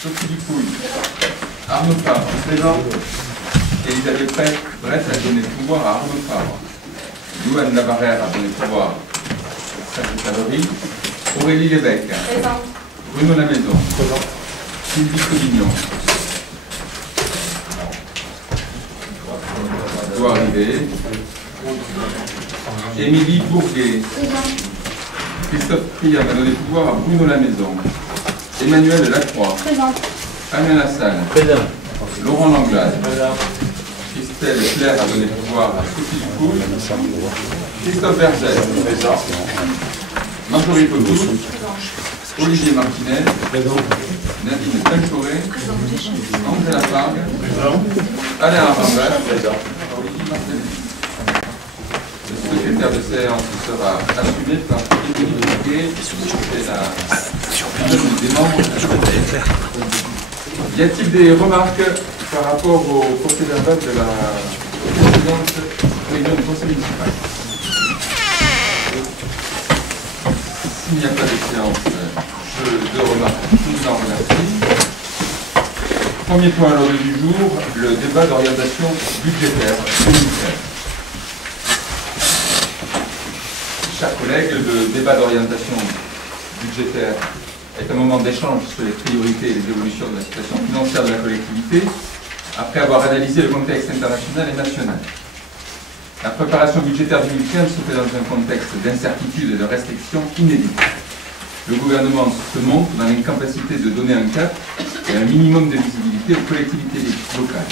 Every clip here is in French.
Sophie Ducouille. Arnaud Fabre. Présent. Elisabeth Brett a donné le pouvoir à Arnaud Fabre. Louane Labarère a donné le pouvoir à Serge Savary. Aurélie Lévesque. Présent. Bruno Lamaison. Présent. Sylvie Collignon. Doit arriver. Émilie Bourguet. Christophe Priam a donné le pouvoir à Bruno Lamaison. Emmanuel Lacroix. Présent. Alain Lassalle. Présent. Laurent Langlade. Christelle Claire a donné le pouvoir à Sophie Ducouille. Christophe Berger. Présent. Marjorie Potou. Olivier Martinez. Présent. Nadine Penchoré. Angela Fargue. Alain Arambal. Olivier Martinez. Le secrétaire de séance sera assumé par Émilie Bourguet et des membres. Y a-t-il des remarques par rapport au procès-verbal de la précédente réunion du conseil municipal? S'il n'y a pas de séance, je remarque, je vous en remercie. Premier point à l'ordre du jour, le débat d'orientation budgétaire 2013. Chers collègues, le débat d'orientation budgétaire est un moment d'échange sur les priorités et les évolutions de la situation financière de la collectivité, après avoir analysé le contexte international et national. La préparation budgétaire 2015 se fait dans un contexte d'incertitude et de restrictions inédites. Le gouvernement se montre dans l'incapacité de donner un cap et un minimum de visibilité aux collectivités locales.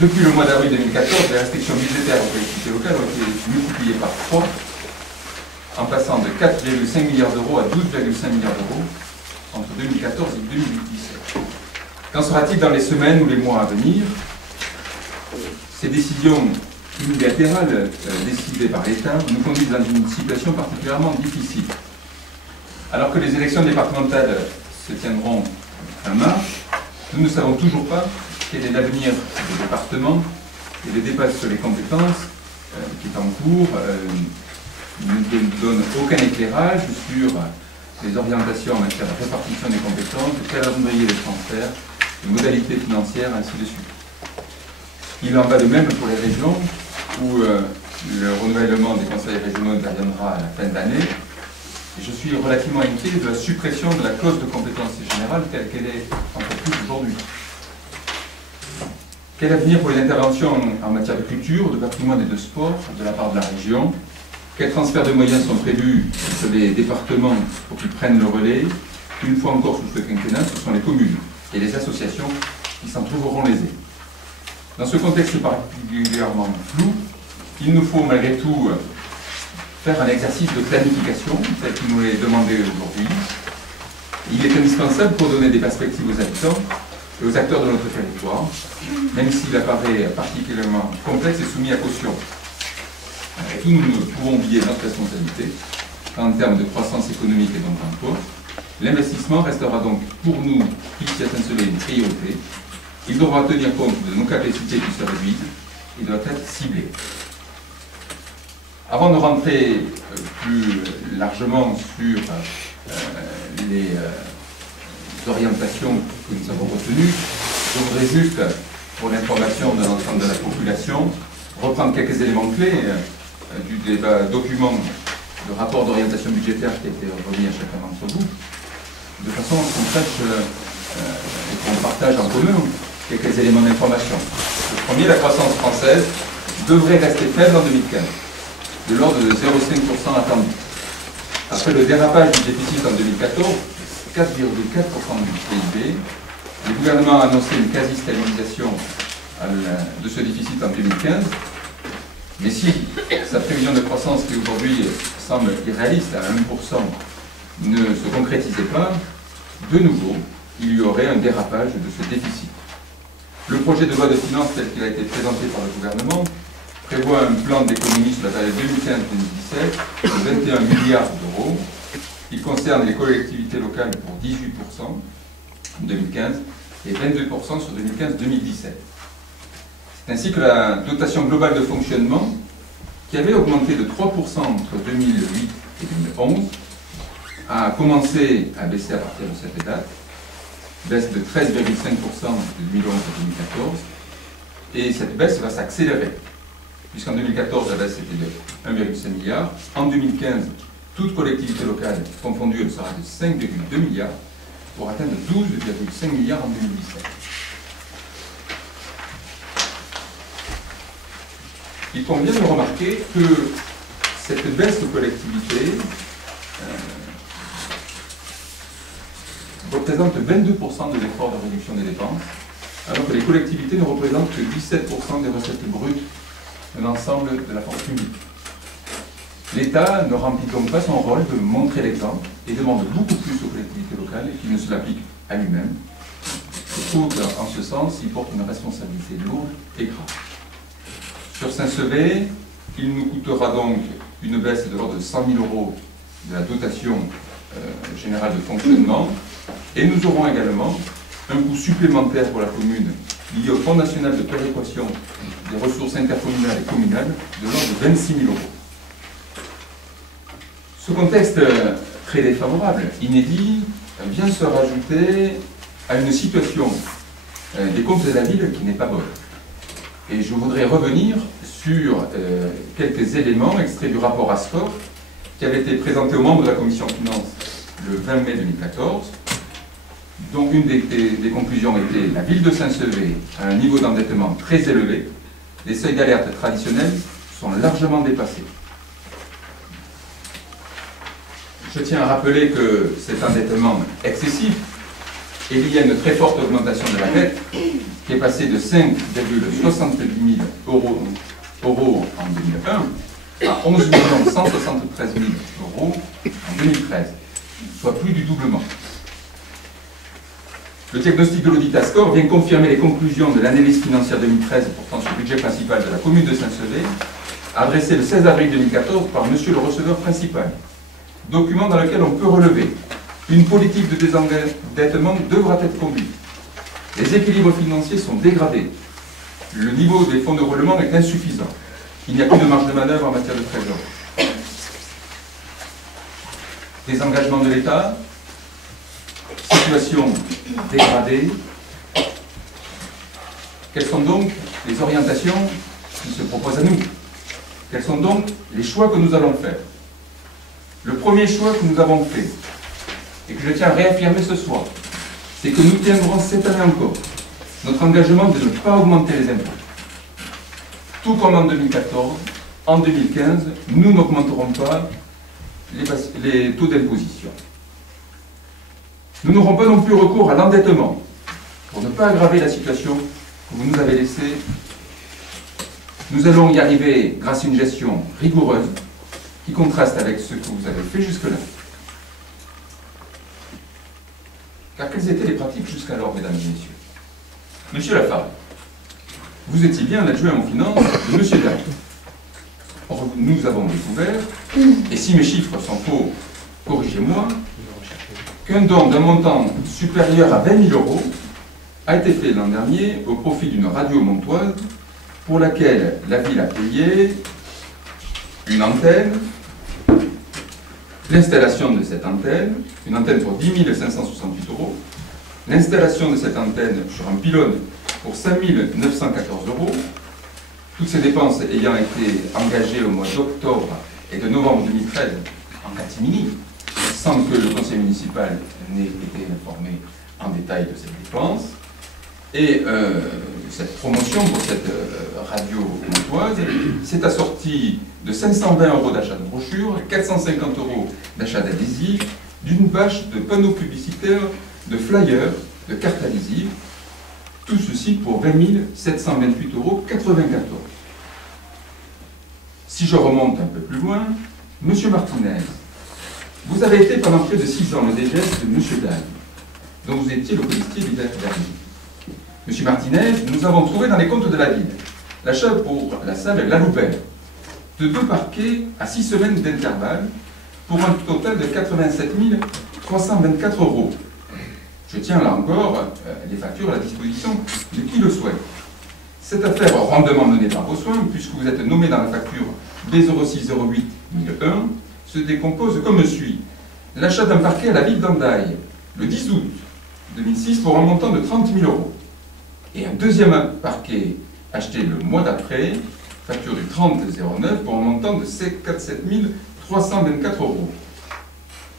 Depuis le mois d'avril 2014, les restrictions budgétaires aux collectivités locales ont été multipliées par 3, en passant de 4,5 milliards d'euros à 12,5 milliards d'euros entre 2014 et 2017. Qu'en sera-t-il dans les semaines ou les mois à venir? Ces décisions unilatérales décidées par l'État nous conduisent dans une situation particulièrement difficile. Alors que les élections départementales se tiendront fin mars, nous ne savons toujours pas quel est l'avenir des départements et le débat sur les compétences qui est en cours ne donne aucun éclairage sur les orientations en matière de répartition des compétences, le calendrier des transferts, les modalités financières, ainsi de suite. Il en va de même pour les régions où le renouvellement des conseils régionaux interviendra à la fin de l'année. Et je suis relativement inquiet de la suppression de la clause de compétence générale telle qu'elle est entreprise aujourd'hui. Quel avenir pour les interventions en matière de culture, de patrimoine et de sport de la part de la région? Quels transferts de moyens sont prévus sur les départements pour qu'ils prennent le relais? Une fois encore sous ce quinquennat, ce sont les communes et les associations qui s'en trouveront lésées. Dans ce contexte particulièrement flou, il nous faut malgré tout faire un exercice de planification, tel qu'il nous est demandé aujourd'hui. Il est indispensable pour donner des perspectives aux habitants et aux acteurs de notre territoire, même s'il apparaît particulièrement complexe et soumis à caution. Et tout, nous ne pouvons oublier notre responsabilité en termes de croissance économique et donc d'emploi. L'investissement restera donc pour nous, ici à Saint-Seulé, une priorité. Il devra tenir compte de nos capacités qui se réduisent. Il doit être ciblé. Avant de rentrer plus largement sur les orientations que nous avons retenues, je voudrais juste, pour l'information de l'ensemble de la population, reprendre quelques éléments clés du document de rapport d'orientation budgétaire qui a été remis à chacun d'entre vous, de façon à ce qu'on sache et qu'on partage en commun quelques éléments d'information. Le premier, la croissance française devrait rester faible en 2015, de l'ordre de 0,5% attendu. Après le dérapage du déficit en 2014, 4,4% du PIB, le gouvernement a annoncé une quasi-stabilisation de ce déficit en 2015, mais si sa prévision de croissance qui aujourd'hui semble irréaliste à 1% ne se concrétisait pas, de nouveau, il y aurait un dérapage de ce déficit. Le projet de loi de finances tel qu'il a été présenté par le gouvernement prévoit un plan d'économie sur la période 2015-2017 de 21 milliards d'euros. Il concerne les collectivités locales pour 18% en 2015 et 22% sur 2015-2017. C'est ainsi que la dotation globale de fonctionnement, qui avait augmenté de 3% entre 2008 et 2011, a commencé à baisser à partir de cette date, baisse de 13,5% de 2011 à 2014, et cette baisse va s'accélérer, puisqu'en 2014, la baisse était de 1,5 milliard. En 2015, toute collectivité locale confondue, elle sera de 5,2 milliards, pour atteindre 12,5 milliards en 2017. Il convient de remarquer que cette baisse de collectivité représente 22% de l'effort de réduction des dépenses, alors que les collectivités ne représentent que 17% des recettes brutes de l'ensemble de la force publique. L'État ne remplit donc pas son rôle de montrer l'exemple et demande beaucoup plus aux collectivités locales qu'il ne se l'applique à lui-même. Je trouve qu'en ce sens, il porte une responsabilité lourde et grave. Sur Saint-Sevé, il nous coûtera donc une baisse de l'ordre de 100 000 € de la dotation générale de fonctionnement, et nous aurons également un coût supplémentaire pour la commune lié au Fonds national de péréquation des ressources intercommunales et communales de l'ordre de 26 000 €. Ce contexte très défavorable, inédit, vient se rajouter à une situation des comptes de la ville qui n'est pas bonne. Et je voudrais revenir sur quelques éléments extraits du rapport ASCOR qui avait été présenté aux membres de la Commission Finances le 20 mai 2014. Donc une des conclusions était la ville de Saint-Sevé a un niveau d'endettement très élevé. Les seuils d'alerte traditionnels sont largement dépassés. Je tiens à rappeler que cet endettement excessif est lié à une très forte augmentation de la dette qui est passée de 5,70 000 € en 2001 à 11 173 000 € en 2013, soit plus du doublement. Le diagnostic de l'audit ASCOR vient confirmer les conclusions de l'analyse financière 2013 portant sur le budget principal de la commune de Saint-Sevé, adressé le 16 avril 2014 par monsieur le receveur principal. Document dans lequel on peut relever une politique de désendettement devra être conduite. Les équilibres financiers sont dégradés. Le niveau des fonds de roulement est insuffisant. Il n'y a plus de marge de manœuvre en matière de trésor. Des engagements de l'État, situation dégradée. Quelles sont donc les orientations qui se proposent à nous? Quels sont donc les choix que nous allons faire? Le premier choix que nous avons fait, et que je tiens à réaffirmer ce soir, c'est que nous tiendrons cette année encore notre engagement de ne pas augmenter les impôts. Tout comme en 2014, en 2015, nous n'augmenterons pas les taux d'imposition. Nous n'aurons pas non plus recours à l'endettement pour ne pas aggraver la situation que vous nous avez laissée. Nous allons y arriver grâce à une gestion rigoureuse qui contraste avec ce que vous avez fait jusque-là. Car quelles étaient les pratiques jusqu'alors, mesdames et messieurs? Monsieur Lafargue, vous étiez bien l'adjoint aux finances de monsieur Dac. Or, nous avons découvert, et si mes chiffres sont faux, corrigez-moi, qu'un don d'un montant supérieur à 20 000 € a été fait l'an dernier au profit d'une radio montoise pour laquelle la ville a payé une antenne, l'installation de cette antenne, une antenne pour 10 568 €, l'installation de cette antenne sur un pylône pour 5 914 €, toutes ces dépenses ayant été engagées au mois d'octobre et de novembre 2013 en catimini, sans que le conseil municipal n'ait été informé en détail de cette dépense. Et cette promotion pour cette radio montoise s'est assortie de 520 € d'achat de brochures, 450 € d'achat d'adhésifs, d'une bâche de panneaux publicitaires, de flyers, de cartes adhésives, tout ceci pour 20 728,94 €. Si je remonte un peu plus loin, monsieur Martinez, vous avez été pendant près de 6 ans le DGS de monsieur Dalle, dont vous étiez le colistier l'hiver dernier. Monsieur Martinez, nous avons trouvé dans les comptes de la ville l'achat pour la salle La Loubert de 2 parquets à 6 semaines d'intervalle pour un total de 87 324 €. Je tiens là encore les factures à la disposition de qui le souhaite. Cette affaire rondement menée par vos soins, puisque vous êtes nommé dans la facture B0608 1001, se décompose comme suit. l'achat d'un parquet à la ville d'Hendaye, le 10 août 2006, pour un montant de 30 000 €. Et un deuxième parquet acheté le mois d'après, facture du 30/09, pour un montant de 47 324 €.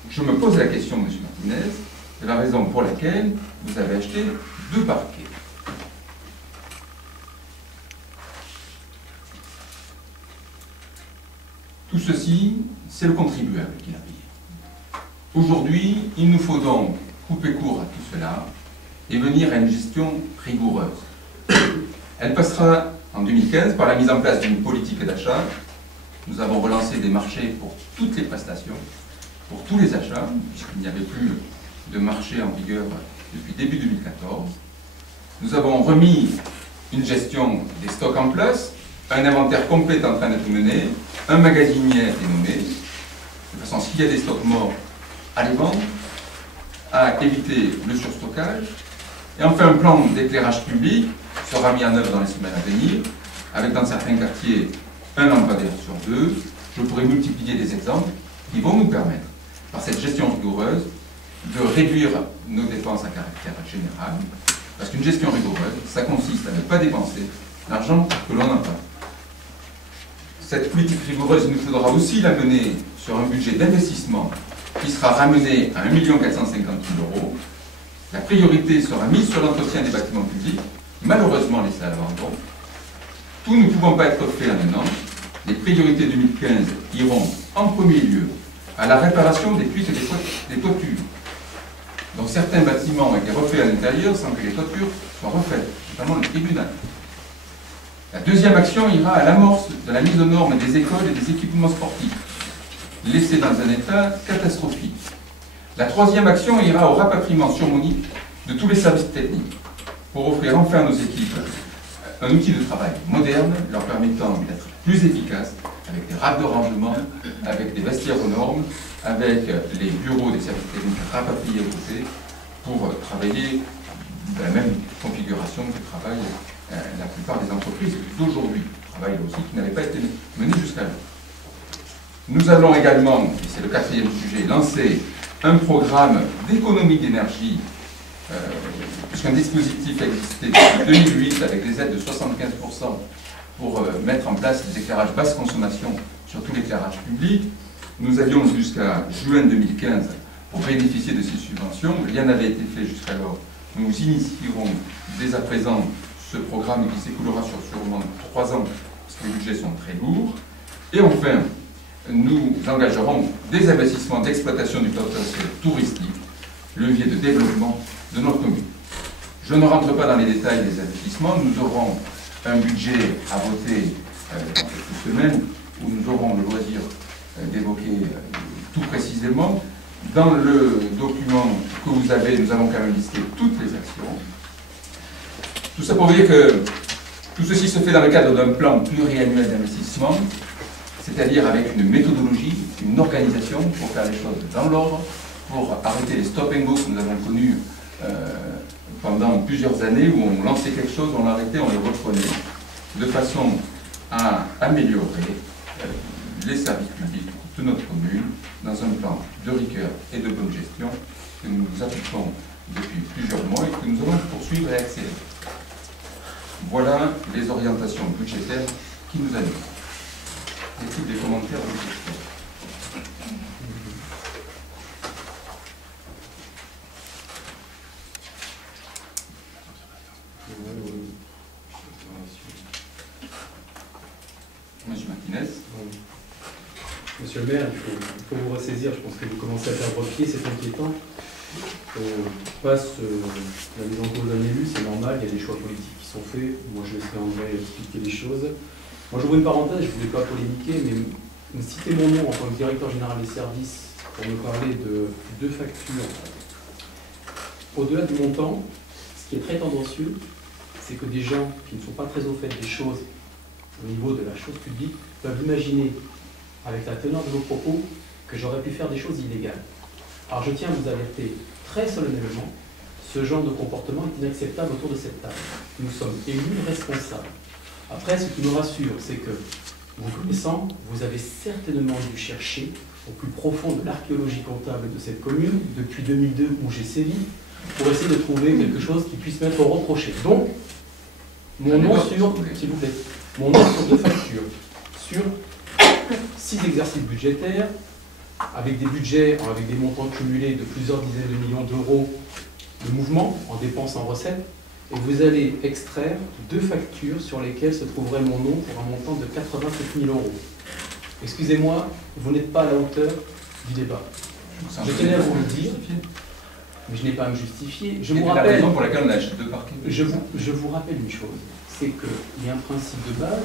Je me pose la question, M. Martinez, de la raison pour laquelle vous avez acheté 2 parquets. Tout ceci, c'est le contribuable qui l'a payé. Aujourd'hui, il nous faut donc couper court à tout cela et venir à une gestion rigoureuse. Elle passera en 2015 par la mise en place d'une politique d'achat. Nous avons relancé des marchés pour toutes les prestations, pour tous les achats, puisqu'il n'y avait plus de marché en vigueur depuis début 2014. Nous avons remis une gestion des stocks en place, un inventaire complet en train d'être mené, un magasinier dénommé, de façon, s'il y a des stocks morts, à les vendre, à éviter le surstockage. Et enfin, un plan d'éclairage public sera mis en œuvre dans les semaines à venir, avec dans certains quartiers un lampadaire sur 2. Je pourrais multiplier des exemples qui vont nous permettre, par cette gestion rigoureuse, de réduire nos dépenses à caractère général, parce qu'une gestion rigoureuse, ça consiste à ne pas dépenser l'argent que l'on n'a pas. Cette politique rigoureuse, il nous faudra aussi la mener sur un budget d'investissement qui sera ramené à 1 450 000 €. La priorité sera mise sur l'entretien des bâtiments publics, malheureusement laissés à l'abandon. Tout ne pouvant pas être fait en un an, les priorités 2015 iront en premier lieu à la réparation des fuites et des toitures. Donc certains bâtiments ont été refaits à l'intérieur sans que les toitures soient refaites, notamment le tribunal. La deuxième action ira à l'amorce de la mise aux normes des écoles et des équipements sportifs, laissés dans un état catastrophique. La troisième action ira au rapatriement sur Monique de tous les services techniques, pour offrir enfin à nos équipes un outil de travail moderne, leur permettant d'être plus efficaces, avec des racks de rangement, avec des vestiaires aux normes, avec les bureaux des services techniques rapatriés aux côtés, pour travailler de la même configuration que travaillent la plupart des entreprises d'aujourd'hui. Travail aussi qui n'avait pas été mené jusqu'à là. Nous allons également, et c'est le quatrième sujet, lancer un programme d'économie d'énergie, puisqu'un dispositif existait depuis 2008 avec des aides de 75% pour mettre en place des éclairages basse consommation sur tout l'éclairage public. Nous avions jusqu'à juin 2015 pour bénéficier de ces subventions. Rien n'avait été fait jusqu'alors. Nous initierons dès à présent ce programme qui s'écoulera sur sûrement 3 ans, parce que les budgets sont très lourds. Et enfin, nous engagerons des investissements d'exploitation du potentiel touristique, levier de développement de notre commune. Je ne rentre pas dans les détails des investissements. Nous aurons un budget à voter dans quelques semaines, où nous aurons le loisir d'évoquer tout précisément. Dans le document que vous avez, nous avons quand même listé toutes les actions. Tout ça pour dire que tout ceci se fait dans le cadre d'un plan pluriannuel d'investissement, c'est-à-dire avec une méthodologie, une organisation pour faire les choses dans l'ordre, pour arrêter les stop and go que nous avons connus pendant plusieurs années, où on lançait quelque chose, on l'arrêtait, on le reprenait, de façon à améliorer les services publics de notre commune dans un plan de rigueur et de bonne gestion que nous appliquons depuis plusieurs mois et que nous allons poursuivre et accélérer. Voilà les orientations budgétaires qui nous animent. Y a-t-il des commentaires ou des questions? Monsieur Martinez. Monsieur le maire, il faut vous ressaisir. Je pense que vous commencez à perdre pied, c'est inquiétant. On passe la mise en cause d'un élu, c'est normal, il y a des choix politiques qui sont faits. Moi, je laisserai André expliquer les choses. Moi, j'ouvre une parenthèse, je ne voulais pas polémiquer, mais citer mon nom en tant que directeur général des services pour me parler de 2 factures. Au-delà du montant, ce qui est très tendancieux, c'est que des gens qui ne sont pas très au fait des choses au niveau de la chose publique peuvent imaginer, avec la teneur de vos propos, que j'aurais pu faire des choses illégales. Alors je tiens à vous alerter très solennellement, ce genre de comportement est inacceptable autour de cette table. Nous sommes élus responsables. Après, ce qui me rassure, c'est que, vous connaissant, vous avez certainement dû chercher au plus profond de l'archéologie comptable de cette commune, depuis 2002 où j'ai sévi, pour essayer de trouver quelque chose qui puisse m'être reproché. Donc, mon nom sur, s'il vous plaît, mon nom sur 2 factures, sur 6 exercices budgétaires, avec des budgets, avec des montants cumulés de plusieurs dizaines de millions d'euros de mouvement, en dépenses, en recettes, et vous allez extraire 2 factures sur lesquelles se trouverait mon nom pour un montant de 87 000 euros. Excusez-moi, vous n'êtes pas à la hauteur du débat. Je tenais à vous le dire, mais je n'ai pas à me justifier. Je vous rappelle, la raison pour laquelle on achète 2 parquets. Je vous rappelle une chose, c'est qu'il y a un principe de base,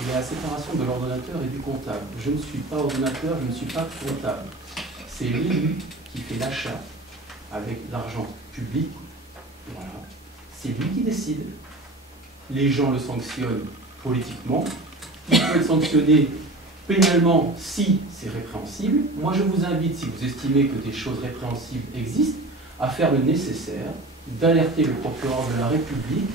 il y a la séparation de l'ordonnateur et du comptable. Je ne suis pas ordonnateur, je ne suis pas comptable. C'est l'élu qui fait l'achat avec l'argent public. Voilà. C'est lui qui décide. Les gens le sanctionnent politiquement. Il peut être sanctionné pénalement si c'est répréhensible. Moi, je vous invite, si vous estimez que des choses répréhensibles existent, à faire le nécessaire, d'alerter le procureur de la République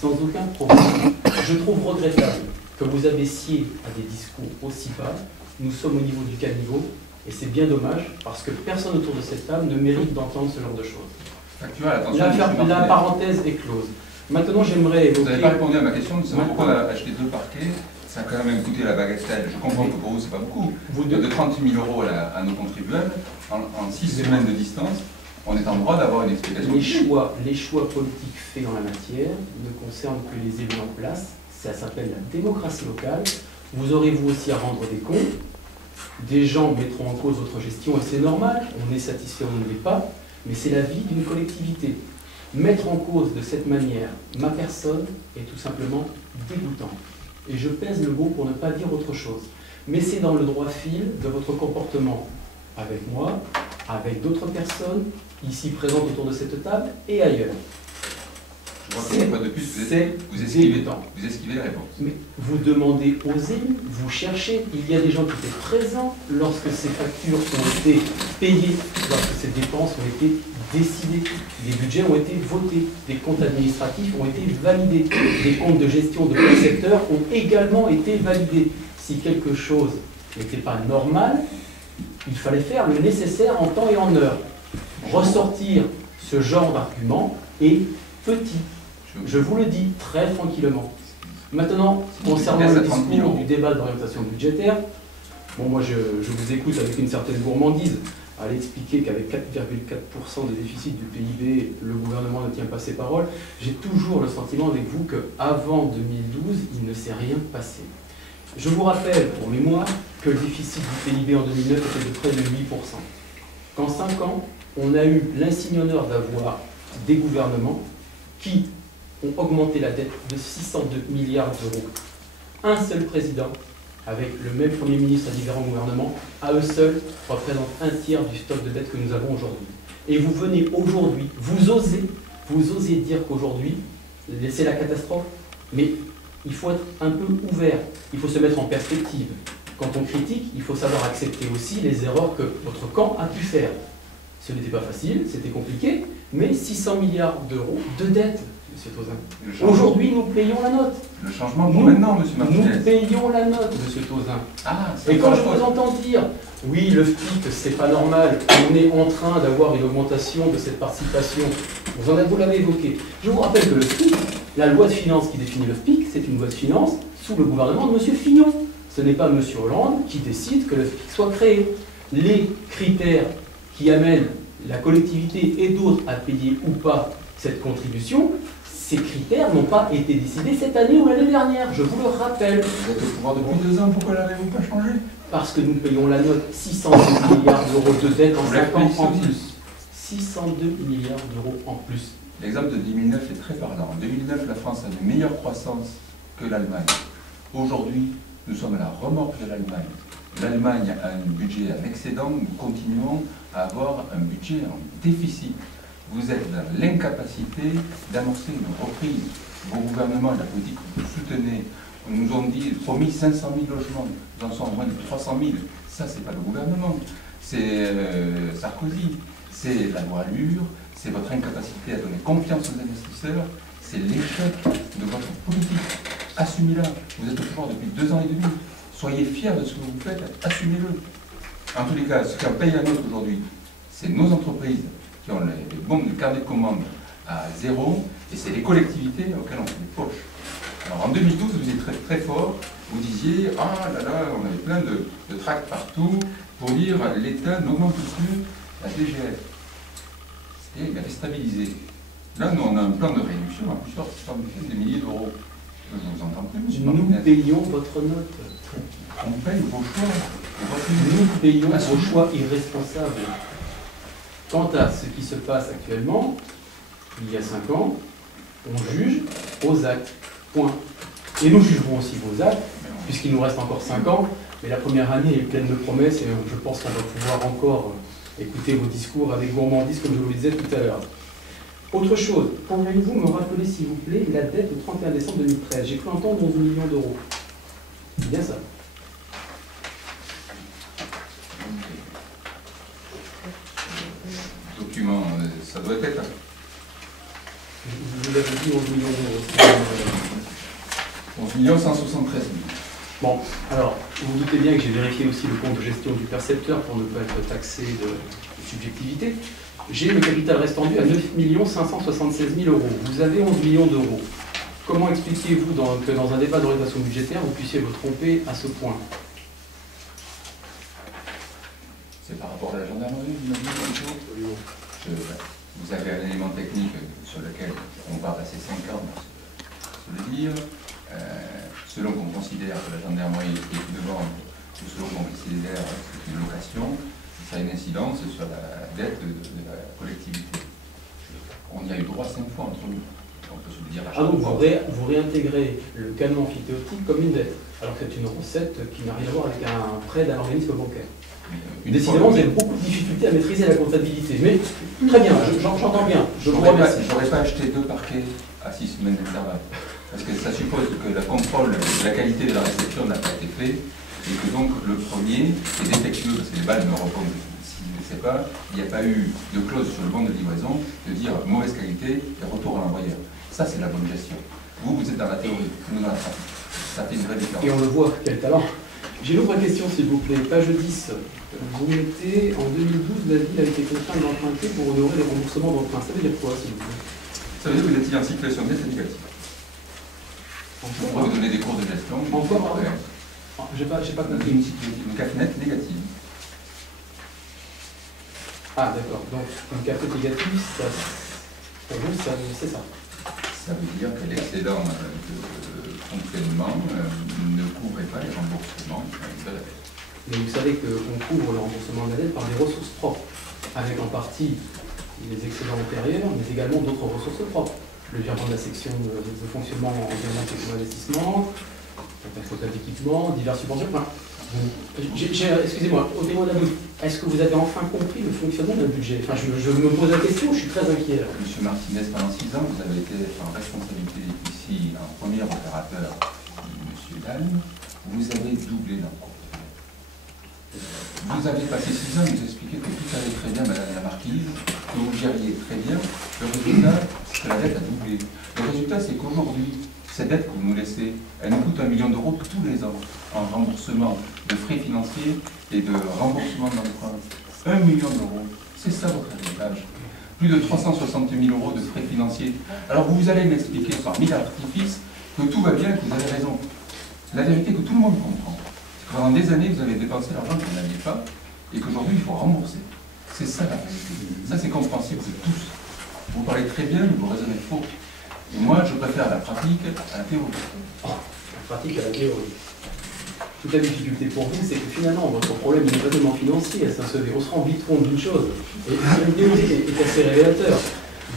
sans aucun problème. Je trouve regrettable que vous abaissiez à des discours aussi bas. Nous sommes au niveau du caniveau, et c'est bien dommage, parce que personne autour de cette table ne mérite d'entendre ce genre de choses. La parenthèse est close. Maintenant, j'aimerais évoquer... Vous n'avez pas répondu à ma question de savoir pourquoi on a acheté 2 parquets. Ça a quand même coûté la bagatelle. Je comprends que pour vous, c'est pas beaucoup. De 30 000 euros à nos contribuables, en 6 semaines de distance, on est en droit d'avoir une explication. Les choix politiques faits en la matière ne concernent que les élus en place. Ça s'appelle la démocratie locale. Vous aurez vous aussi à rendre des comptes. Des gens mettront en cause votre gestion et c'est normal. On est satisfait, on ne l'est pas. Mais c'est la vie d'une collectivité. Mettre en cause de cette manière ma personne est tout simplement dégoûtant. Et je pèse le mot pour ne pas dire autre chose. Mais c'est dans le droit fil de votre comportement avec moi, avec d'autres personnes, ici présentes autour de cette table et ailleurs. Je vois qu'une fois de plus, vous esquivez les réponses. Mais vous demandez aux élus, vous cherchez. Il y a des gens qui étaient présents lorsque ces factures ont été payées, lorsque ces dépenses ont été décidées. Des budgets ont été votés, des comptes administratifs ont été validés, des comptes de gestion de tous secteurs ont également été validés. Si quelque chose n'était pas normal, il fallait faire le nécessaire en temps et en heure. Ressortir ce genre d'argument est petit. Je vous le dis très tranquillement. Maintenant, concernant le discours du débat d'orientation budgétaire, bon, moi je vous écoute avec une certaine gourmandise à l'expliquer qu'avec 4,4% de déficit du PIB, le gouvernement ne tient pas ses paroles. J'ai toujours le sentiment avec vous qu'avant 2012, il ne s'est rien passé. Je vous rappelle, pour mémoire, que le déficit du PIB en 2009 était de près de 8%. Qu'en 5 ans, on a eu l'insigne honneur d'avoir des gouvernements qui ont augmenté la dette de 602 milliards d'euros. Un seul président, avec le même Premier ministre à différents gouvernements, à eux seuls, représentent un tiers du stock de dette que nous avons aujourd'hui. Et vous venez aujourd'hui, vous osez dire qu'aujourd'hui, c'est la catastrophe, mais il faut être un peu ouvert, il faut se mettre en perspective. Quand on critique, il faut savoir accepter aussi les erreurs que votre camp a pu faire. Ce n'était pas facile, c'était compliqué, mais 600 milliards d'euros de dette, M. Tauzin. Aujourd'hui, nous payons la note. Le changement pour maintenant, M. Martinez. Nous payons la note, M. Tauzin. Et quand je vous entends dire, oui, le FPIC, c'est pas normal, on est en train d'avoir une augmentation de cette participation, vous l'avez évoqué. Je vous rappelle que le FPIC, la loi de finances qui définit le FPIC, c'est une loi de finances sous le gouvernement de M. Fillon. Ce n'est pas M. Hollande qui décide que le FPIC soit créé. Les critères qui amènent la collectivité et d'autres à payer ou pas cette contribution, ces critères n'ont pas été décidés cette année ou l'année dernière, je vous le rappelle. Vous êtes au pouvoir depuis 2 ans, pourquoi l'avez-vous pas changé? Parce que nous payons la note 602 milliards d'euros de dette en 5 ans en plus. 602 milliards d'euros en plus. L'exemple de 2009 est très parlant. En 2009, la France a une meilleure croissance que l'Allemagne. Aujourd'hui, nous sommes à la remorque de l'Allemagne. L'Allemagne a un budget en excédent, nous continuons à avoir un budget en déficit. Vous êtes dans l'incapacité d'amorcer une reprise. Vos gouvernements et la politique que vous soutenez nous ont promis 500 000 logements. Nous en sommes à moins de 300 000. Ça, c'est pas le gouvernement. C'est Sarkozy. C'est la loi Allure. C'est votre incapacité à donner confiance aux investisseurs. C'est l'échec de votre politique. Assumez-la. Vous êtes au pouvoir depuis 2 ans et demi. Soyez fiers de ce que vous faites. Assumez-le. En tous les cas, ce qu'un paye la note aujourd'hui, c'est nos entreprises qui ont les bons de carnet de commande à 0, et c'est les collectivités auxquelles on fait des poches. Alors en 2012, vous êtes très, très fort, vous disiez, ah là là, on avait plein de tracts partout pour dire l'État n'augmente plus la DGF. Et il a déstabilisé. Là, nous, on a un plan de réduction à plusieurs centaines de milliers d'euros. Je ne vous entends plus, monsieur Martinez. Nous payons votre note. On paye vos choix. Nous payons vos choix irresponsables. Quant à ce qui se passe actuellement, il y a 5 ans, on juge aux actes. Point. Et nous jugerons aussi vos actes, puisqu'il nous reste encore 5 ans, mais la première année est pleine de promesses et je pense qu'on va pouvoir encore écouter vos discours avec gourmandise, comme je vous le disais tout à l'heure. Autre chose, pourriez-vous me rappeler, s'il vous plaît, la dette du 31 décembre 2013 ? J'ai cru entendre 11 millions d'euros. C'est bien ça. Document, ça doit être. Vous avez dit 11 millions d'euros. 11 173 000. Bon, alors, vous vous doutez bien que j'ai vérifié aussi le compte de gestion du percepteur pour ne pas être taxé de subjectivité. J'ai le capital restant dû à 9 576 000 euros. Vous avez 11 millions d'euros. Comment expliquez-vous que dans un débat d'orientation budgétaire, vous puissiez vous tromper à ce point? C'est par rapport à la gendarmerie, vous m'avez dit bonjour. Vous avez un élément technique sur lequel on va passer 5 ans à se le dire. Selon qu'on considère que la gendarmerie est une vente, ou selon qu'on considère que c'est une location, ça a une incidence sur la dette de la collectivité. On y a eu droit 5 fois entre nous. On peut se le dire à chaque donc fois. vous réintégrez le canon amphithéotique comme une dette, alors que c'est une recette qui n'a rien à voir avec un prêt d'un organisme bancaire. Décidément, vous avez beaucoup de difficultés à maîtriser la comptabilité. Mais très bien, j'entends bien. Je vous remercie. Je n'aurais pas acheté 2 parquets à 6 semaines d'intervalle. Parce que ça suppose que le contrôle de la qualité de la réception n'a pas été fait, et que donc le premier est défectueux, parce que les balles ne répondent, s'il ne le sait pas, il n'y a pas eu de clause sur le bon de livraison de dire mauvaise qualité et retour à l'envoyeur. Ça, c'est la bonne gestion. Vous êtes dans la théorie, nous dans la pratique. Ça fait une vraie différence. Et on le voit, quel talent. J'ai une autre question, s'il vous plaît. Page 10. Vous mettez, en 2012, la ville a été contrainte d'emprunter pour honorer les remboursements d'emprunt. Ça veut dire quoi, s'il vous plaît? Ça veut dire que vous étiez en situation nette et négative. On pourrait vous donner des cours de gestion. Encore j'ai pas compris. Une CAF nette négative. Ah, d'accord. Donc, une CAF négative, pour vous, c'est ça. Ça veut dire que l'excédent de fonctionnement ne couvrait pas les remboursements de la dette. Mais vous savez qu'on couvre le remboursement de la dette par des ressources propres, avec en partie les excédents antérieurs, mais également d'autres ressources propres. Le virement de la section de fonctionnement en virement de section d'investissement, d'équipement, diverses subventions. Enfin, excusez-moi, ôtez-moi la bouche. Est-ce que vous avez enfin compris le fonctionnement d'un budget? Enfin, je me pose la question, je suis très inquiet. Monsieur Martinez, pendant 6 ans, vous avez été en responsabilité ici un premier opérateur, Monsieur Dalle, vous avez doublé l'emploi. Vous avez passé 6 ans à nous expliquer que tout allait très bien, madame la marquise, que vous gériez très bien. Le résultat, c'est que la dette a doublé. Le résultat, c'est qu'aujourd'hui, cette dette que vous nous laissez, elle nous coûte 1 million d'euros tous les ans en remboursement de frais financiers et de remboursement d'emprunt. 1 million d'euros, c'est ça votre héritage. Plus de 360 000 euros de frais financiers. Alors vous allez m'expliquer par mille artifices que tout va bien et que vous avez raison. La vérité que tout le monde comprend. Pendant des années, vous avez dépensé l'argent que vous n'aviez pas et qu'aujourd'hui, il faut rembourser. C'est ça la réalité. Ça, c'est compréhensible de tous. Vous parlez très bien, mais vous raisonnez faux. Et moi, je préfère la pratique à la théorie. La pratique à la théorie. Toute la difficulté pour vous, c'est que finalement, votre problème n'est pas tellement financier à Saint-Sevé. On se rend vite compte d'une chose. Et la théorie est assez révélateur.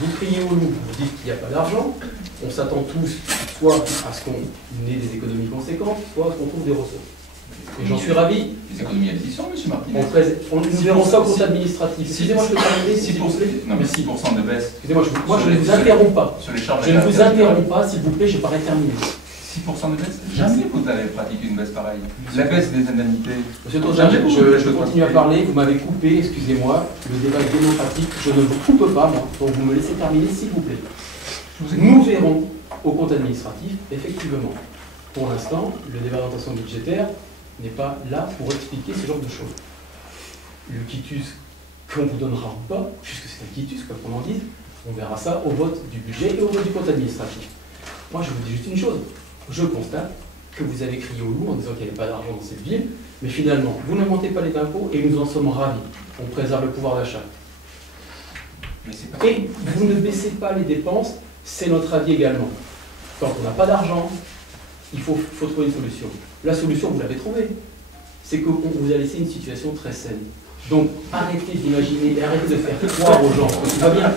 Vous criez au loup, vous dites qu'il n'y a pas d'argent. On s'attend tous soit à ce qu'on ait des économies conséquentes, soit à ce qu'on trouve des ressources. Et j'en suis ravi. Les économies elles y sont, M. Martinez. Nous verrons ça au compte administratif. Excusez-moi, je peux terminer, s'il vous plaît. Non, mais 6% de baisse. Excusez-moi, je ne vous interromps pas. Sur les charges je ne vous interromps pas, s'il vous plaît, je parais terminer. 6% de baisse. Jamais vous n'avez pratiqué une baisse pareille. La baisse des indemnités. Monsieur Tozan, je continue à parler, vous m'avez coupé, excusez-moi. Le débat est démocratique, je ne vous coupe pas, moi. Donc vous me laissez terminer, s'il vous plaît. Nous verrons au compte administratif, effectivement. Pour l'instant, le débat d'orientation budgétaire n'est pas là pour expliquer ce genre de choses. le quitus qu'on vous donnera ou pas, puisque c'est un quitus, quoi qu'on en dise, on verra ça au vote du budget et au vote du compte administratif. Moi, je vous dis juste une chose. Je constate que vous avez crié au loup en disant qu'il n'y avait pas d'argent dans cette ville, mais finalement, vous n'augmentez pas les impôts et nous en sommes ravis. On préserve le pouvoir d'achat. Et vous ne baissez pas les dépenses, c'est notre avis également. Quand on n'a pas d'argent, il faut trouver une solution. La solution, vous l'avez trouvée. C'est qu'on vous a laissé une situation très saine. Donc arrêtez d'imaginer et arrêtez de faire croire aux gens que tout va bien.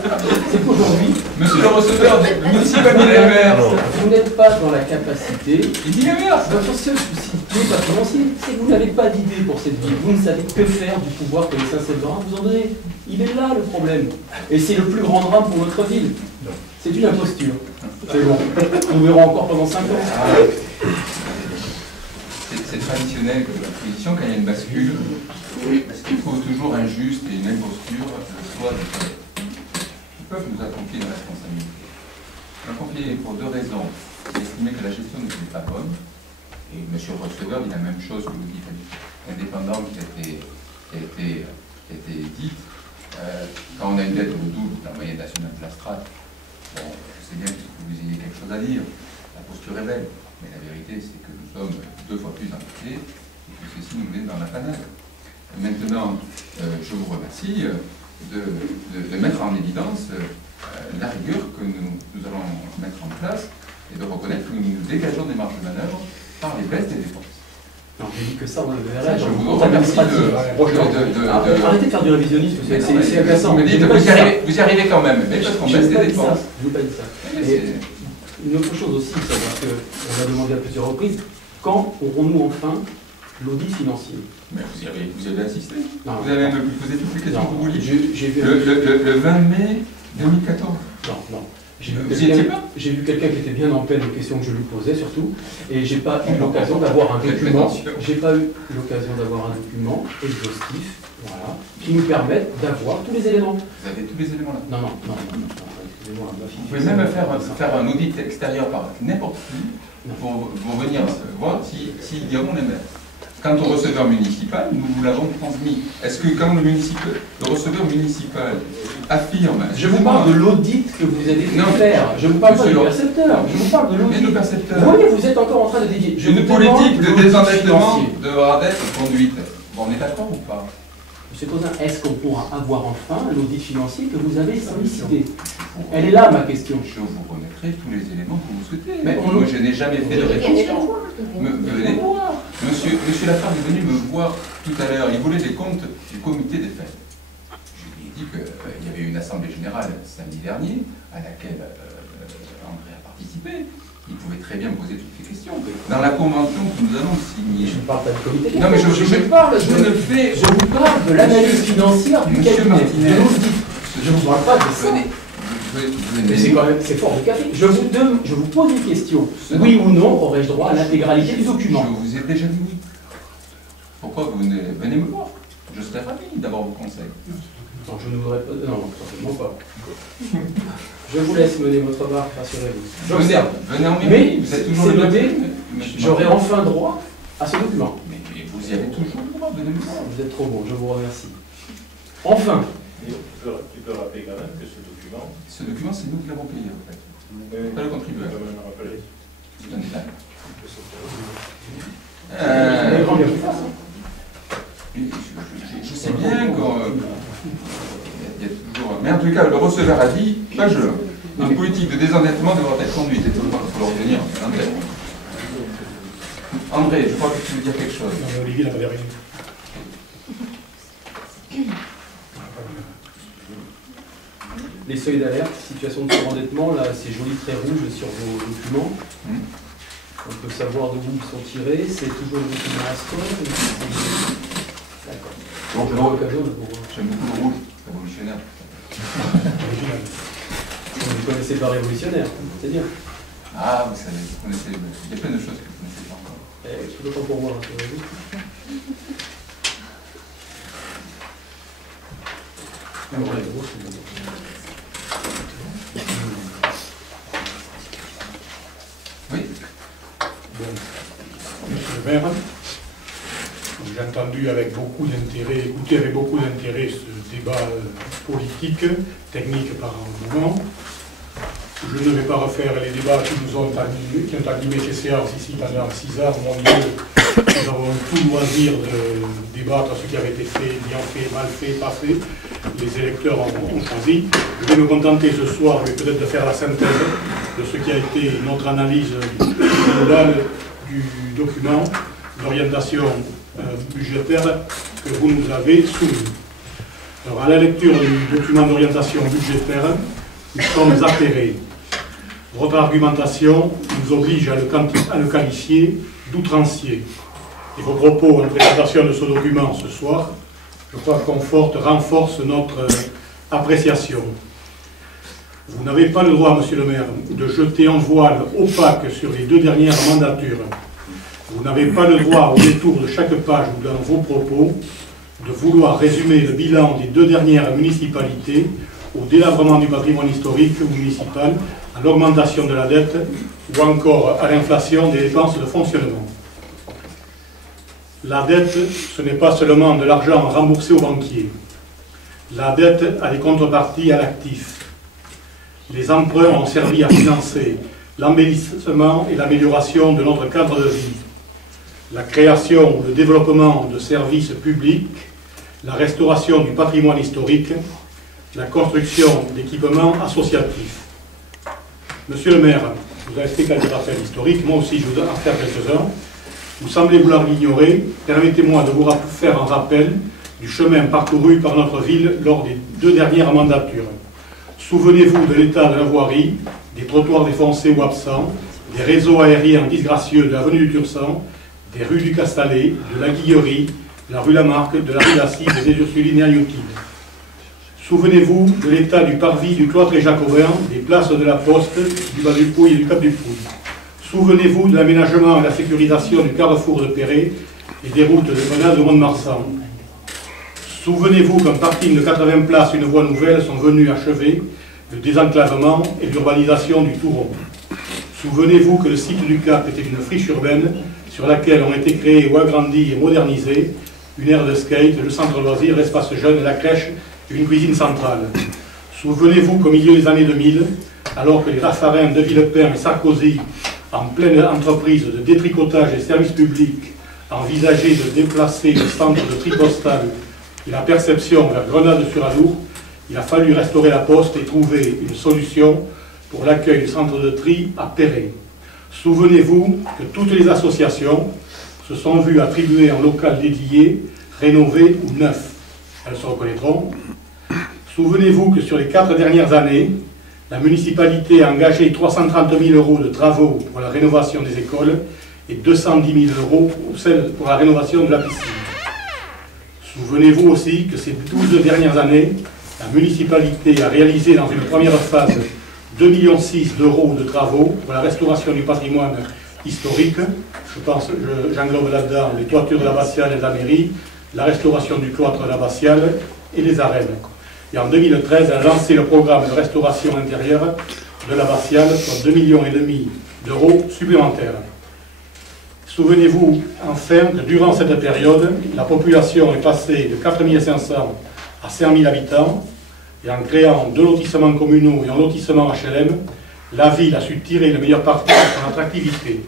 C'est qu'aujourd'hui, monsieur le receveur, monsieur le maire, vous n'êtes pas dans la capacité. Il dit le maire. Votre seul souci n'est pas financier, c'est que vous n'avez pas d'idée pour cette ville. Vous ne savez que faire du pouvoir que les Saint-Séverin vous en donnez. Il est là le problème. Et c'est le plus grand drame pour notre ville. C'est une imposture. C'est bon. Nous verrons encore pendant 5 ans. C'est traditionnel que la position, quand il y a une bascule, parce qu'il faut toujours un juste et une imposture, soit du peuple. Le peuple nous a confié une responsabilité. Il a confié pour 2 raisons. Il estimait que la gestion n'était pas bonne, et M. le receveur dit la même chose que vous dites, indépendant qui a été dite. Quand on a une dette au double de la moyenne nationale de la strate, bon, je sais bien que vous ayez quelque chose à dire, la posture est belle, mais la vérité c'est que nous sommes 2 fois plus endettés, et que ceci nous met dans la panade. Maintenant, je vous remercie de mettre en évidence la rigueur que nous allons mettre en place et de reconnaître que nous dégageons des marges de manœuvre par les baisses des dépenses. Non, j'ai dit que ça, on le verrait. Je vous remercie arrêtez de faire du révisionnisme, c'est agaçant. Vous y arrivez quand même, mais parce qu'on baisse des dépenses. Je ne vous ai pas dit ça. Et une autre chose aussi, c'est-à-dire qu'on a demandé à plusieurs reprises, quand aurons-nous enfin l'audit financier? Mais vous avez insisté. Non, vous avez même posé toutes les questions que vous vouliez. Le 20 mai 2014. Non. J'ai vu quelqu'un qui était bien en peine aux questions que je lui posais surtout, et j'ai pas eu l'occasion d'avoir un document. J'ai pas eu l'occasion d'avoir un document exhaustif, voilà, qui nous permette d'avoir tous les éléments. Vous avez tous les éléments là. Non. Excusez-moi. Vous pouvez même faire un audit extérieur par n'importe qui pour venir voir s'ils diront les maires. Quant au receveur municipal, nous vous l'avons transmis. Est-ce que quand le receveur municipal affirme... Je vous parle de l'audit que vous avez dû faire. Je vous parle pas du percepteur. Je vous parle de l'audit. Mais le percepteur... Vous voyez, vous êtes encore en train de dédier. Une politique de désendettement devra être conduite. Bon, on est d'accord ou pas? Monsieur Cousin, est-ce qu'on pourra avoir enfin l'audit financier que vous avez sollicité? Elle est là, ma question. Je vous remettrai tous les éléments que vous souhaitez. Mais moi, je n'ai jamais fait de rétention. Venez voir. Monsieur Lafargue est venu me voir tout à l'heure. Il voulait des comptes du comité des fêtes. Je lui ai dit qu'il y avait eu une assemblée générale samedi dernier à laquelle André a participé. Il pouvait très bien me poser toutes les questions. Dans la convention que nous allons signer. Je ne parle pas du comité des fêtes. Non, mais je vous parle de l'analyse financière du cabinet. Je ne vous parle pas de ça. Mais c'est fort de café. Je vous pose une question. Oui ou non, aurais-je droit à l'intégralité du document? Je vous ai déjà dit oui. Pourquoi vous venez me voir? Je serais ravi d'avoir vos conseils. Non, je ne voudrais pas. Non, certainement pas. Je vous laisse mener votre barque, rassurez-vous. Venez en mais vous êtes toujours c'est noté, j'aurai enfin droit à ce document. Mais vous y avez toujours le droit, venez me voir. Vous êtes trop bon, je vous remercie. Enfin. Tu peux rappeler quand même que ce document, c'est nous qui l'avons payé en fait. Pas le contribuable. C'est un détail. Je sais bien qu'il y a toujours... Mais en tout cas, le receveur a dit, pas je. Une politique de désendettement devra être conduite. Il faut le retenir. André, je crois que tu veux dire quelque chose. Non, mais Olivier n'a pas rien. Les seuils d'alerte, situation de surendettement, là c'est joli trait rouge sur vos documents. On peut savoir d'où ils sont tirés, c'est toujours le document Aston. D'accord. Donc, l'occasion de vous... J'aime beaucoup le rouge, révolutionnaire. Vous ne connaissez pas révolutionnaire, c'est bien. Ah, vous savez, vous connaissez, il y a plein de choses que vous ne connaissez pas encore. Tout autant pour moi, rassurez-vous. Oui. Bon. Monsieur le maire, J'ai entendu avec beaucoup d'intérêt, écouté avec beaucoup d'intérêt ce débat politique, technique par un moment. Je ne vais pas refaire les débats qui nous ont animé ces séances ici pendant 6 heures. Mon Dieu, nous avons tout le loisir de débattre ce qui avait été fait, bien fait, mal fait, pas fait. Les électeurs ont choisi. Je vais me contenter ce soir, peut-être de faire la synthèse de ce qui a été notre analyse globale du document d'orientation budgétaire que vous nous avez soumis. Alors, à la lecture du document d'orientation budgétaire, nous sommes atterrés. Votre argumentation nous oblige à le qualifier d'outrancier. Et vos propos en présentation de ce document ce soir, je crois, renforcent notre appréciation. Vous n'avez pas le droit, monsieur le maire, de jeter un voile opaque sur les 2 dernières mandatures. Vous n'avez pas le droit, au détour de chaque page ou dans vos propos, de vouloir résumer le bilan des 2 dernières municipalités au délabrement du patrimoine historique ou municipal, à l'augmentation de la dette ou encore à l'inflation des dépenses de fonctionnement. La dette, ce n'est pas seulement de l'argent remboursé aux banquiers. La dette a des contreparties à l'actif. Les emprunts ont servi à financer l'embellissement et l'amélioration de notre cadre de vie, la création ou le développement de services publics, la restauration du patrimoine historique, la construction d'équipements associatifs. Monsieur le maire, vous avez fait quelques rappels historiques, moi aussi je vous en faire quelques-uns. Vous semblez vouloir l'ignorer. Permettez-moi de vous faire un rappel du chemin parcouru par notre ville lors des 2 dernières mandatures. Souvenez-vous de l'état de la voirie, des trottoirs défoncés ou absents, des réseaux aériens disgracieux de l'avenue du Tursan, des rues du Castalet, de la Guillerie, de la rue Lamarque, de la rue Lasside et des Ursulines et Ayoutines. Souvenez-vous de l'état du parvis du cloître et jacobin, des places de la Poste, du Bas du Pouille et du Cap du Pouille. Souvenez-vous de l'aménagement et la sécurisation du carrefour de Perret et des routes de Grenade de Mont-de-Marsan. Souvenez-vous qu'un parking de 80 places et une voie nouvelle sont venus achever le désenclavement et l'urbanisation du Touron. Souvenez-vous que le site du Cap était une friche urbaine sur laquelle ont été créés ou agrandis et modernisés une aire de skate, le centre loisir, l'espace jeune, la crèche et une cuisine centrale. Souvenez-vous qu'au milieu des années 2000, alors que les Raffarins de Villepin et Sarkozy, en pleine entreprise de détricotage des services publics, envisageaient de déplacer le centre de tri postal et la perception vers Grenade-sur-Adour, il a fallu restaurer la poste et trouver une solution pour l'accueil du centre de tri à Perret. Souvenez-vous que toutes les associations se sont vues attribuer un local dédié, rénové ou neuf. Elles se reconnaîtront. Souvenez-vous que sur les 4 dernières années, la municipalité a engagé 330 000 € de travaux pour la rénovation des écoles et 210 000 € pour la rénovation de la piscine. Souvenez-vous aussi que ces 12 dernières années, la municipalité a réalisé dans une première phase 2,6 millions d'euros de travaux pour la restauration du patrimoine historique. J'englobe là-dedans les toitures de l'abbatiale et de la mairie, la restauration du cloître de l'abbatiale et les arènes. Et en 2013, elle a lancé le programme de restauration intérieure de l'abbatiale, soit 2,5 millions d'euros supplémentaires. Souvenez-vous enfin que durant cette période, la population est passée de 4 500 à 5 000 habitants, et en créant 2 lotissements communaux et un lotissement HLM, la ville a su tirer le meilleur parti de son attractivité.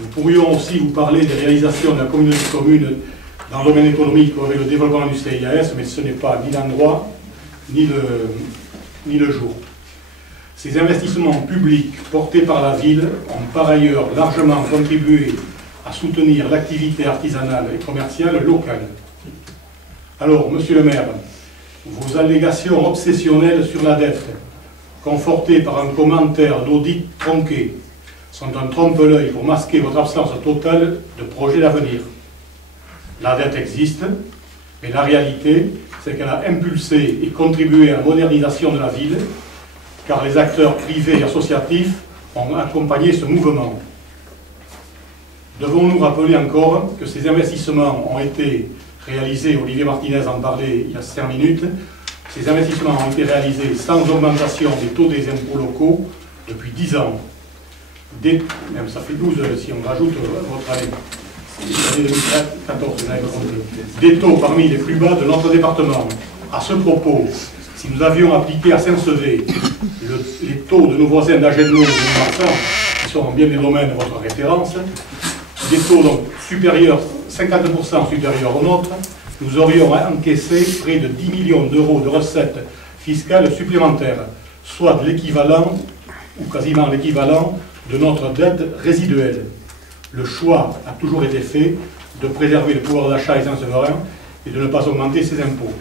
Nous pourrions aussi vous parler des réalisations de la communauté de communes dans le domaine économique avec le développement du CIAS, mais ce n'est pas ni l'endroit ni le jour. Ces investissements publics portés par la ville ont par ailleurs largement contribué à soutenir l'activité artisanale et commerciale locale. Alors, monsieur le maire, vos allégations obsessionnelles sur la dette, confortées par un commentaire d'audit tronqué, sont un trompe-l'œil pour masquer votre absence totale de projet d'avenir. La dette existe, mais la réalité, c'est qu'elle a impulsé et contribué à la modernisation de la ville, car les acteurs privés et associatifs ont accompagné ce mouvement. Devons-nous rappeler encore que ces investissements ont été réalisés, Olivier Martinez en parlait il y a 5 minutes, ces investissements ont été réalisés sans augmentation des taux des impôts locaux depuis 10 ans. Même ça fait 12 si on rajoute votre année. l'année 2014, vous l'avez compris, des taux parmi les plus bas de notre département. À ce propos, si nous avions appliqué à Saint-Sevé les taux de nos voisins d'Agenot et de Marsan, qui sont bien des domaines de votre référence, des taux donc supérieurs, 50% supérieurs aux nôtres, nous aurions encaissé près de 10 millions d'euros de recettes fiscales supplémentaires, soit de l'équivalent, ou quasiment l'équivalent, de notre dette résiduelle. Le choix a toujours été fait de préserver le pouvoir d'achat des Saint-Séverins et de ne pas augmenter ses impôts.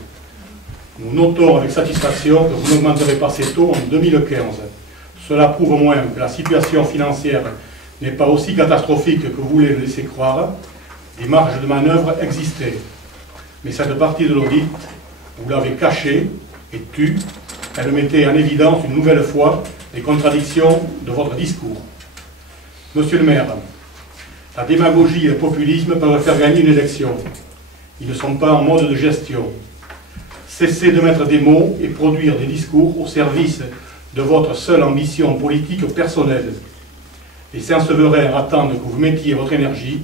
Nous notons avec satisfaction que vous n'augmenterez pas ces taux en 2015. Cela prouve au moins que la situation financière n'est pas aussi catastrophique que vous voulez le laisser croire. Des marges de manœuvre existaient. Mais cette partie de l'audit, vous l'avez cachée et tue. Elle mettait en évidence une nouvelle fois les contradictions de votre discours. Monsieur le maire, la démagogie et le populisme peuvent faire gagner une élection. Ils ne sont pas en mode de gestion. Cessez de mettre des mots et produire des discours au service de votre seule ambition politique personnelle. Les Saint-Séverins attendent que vous mettiez votre énergie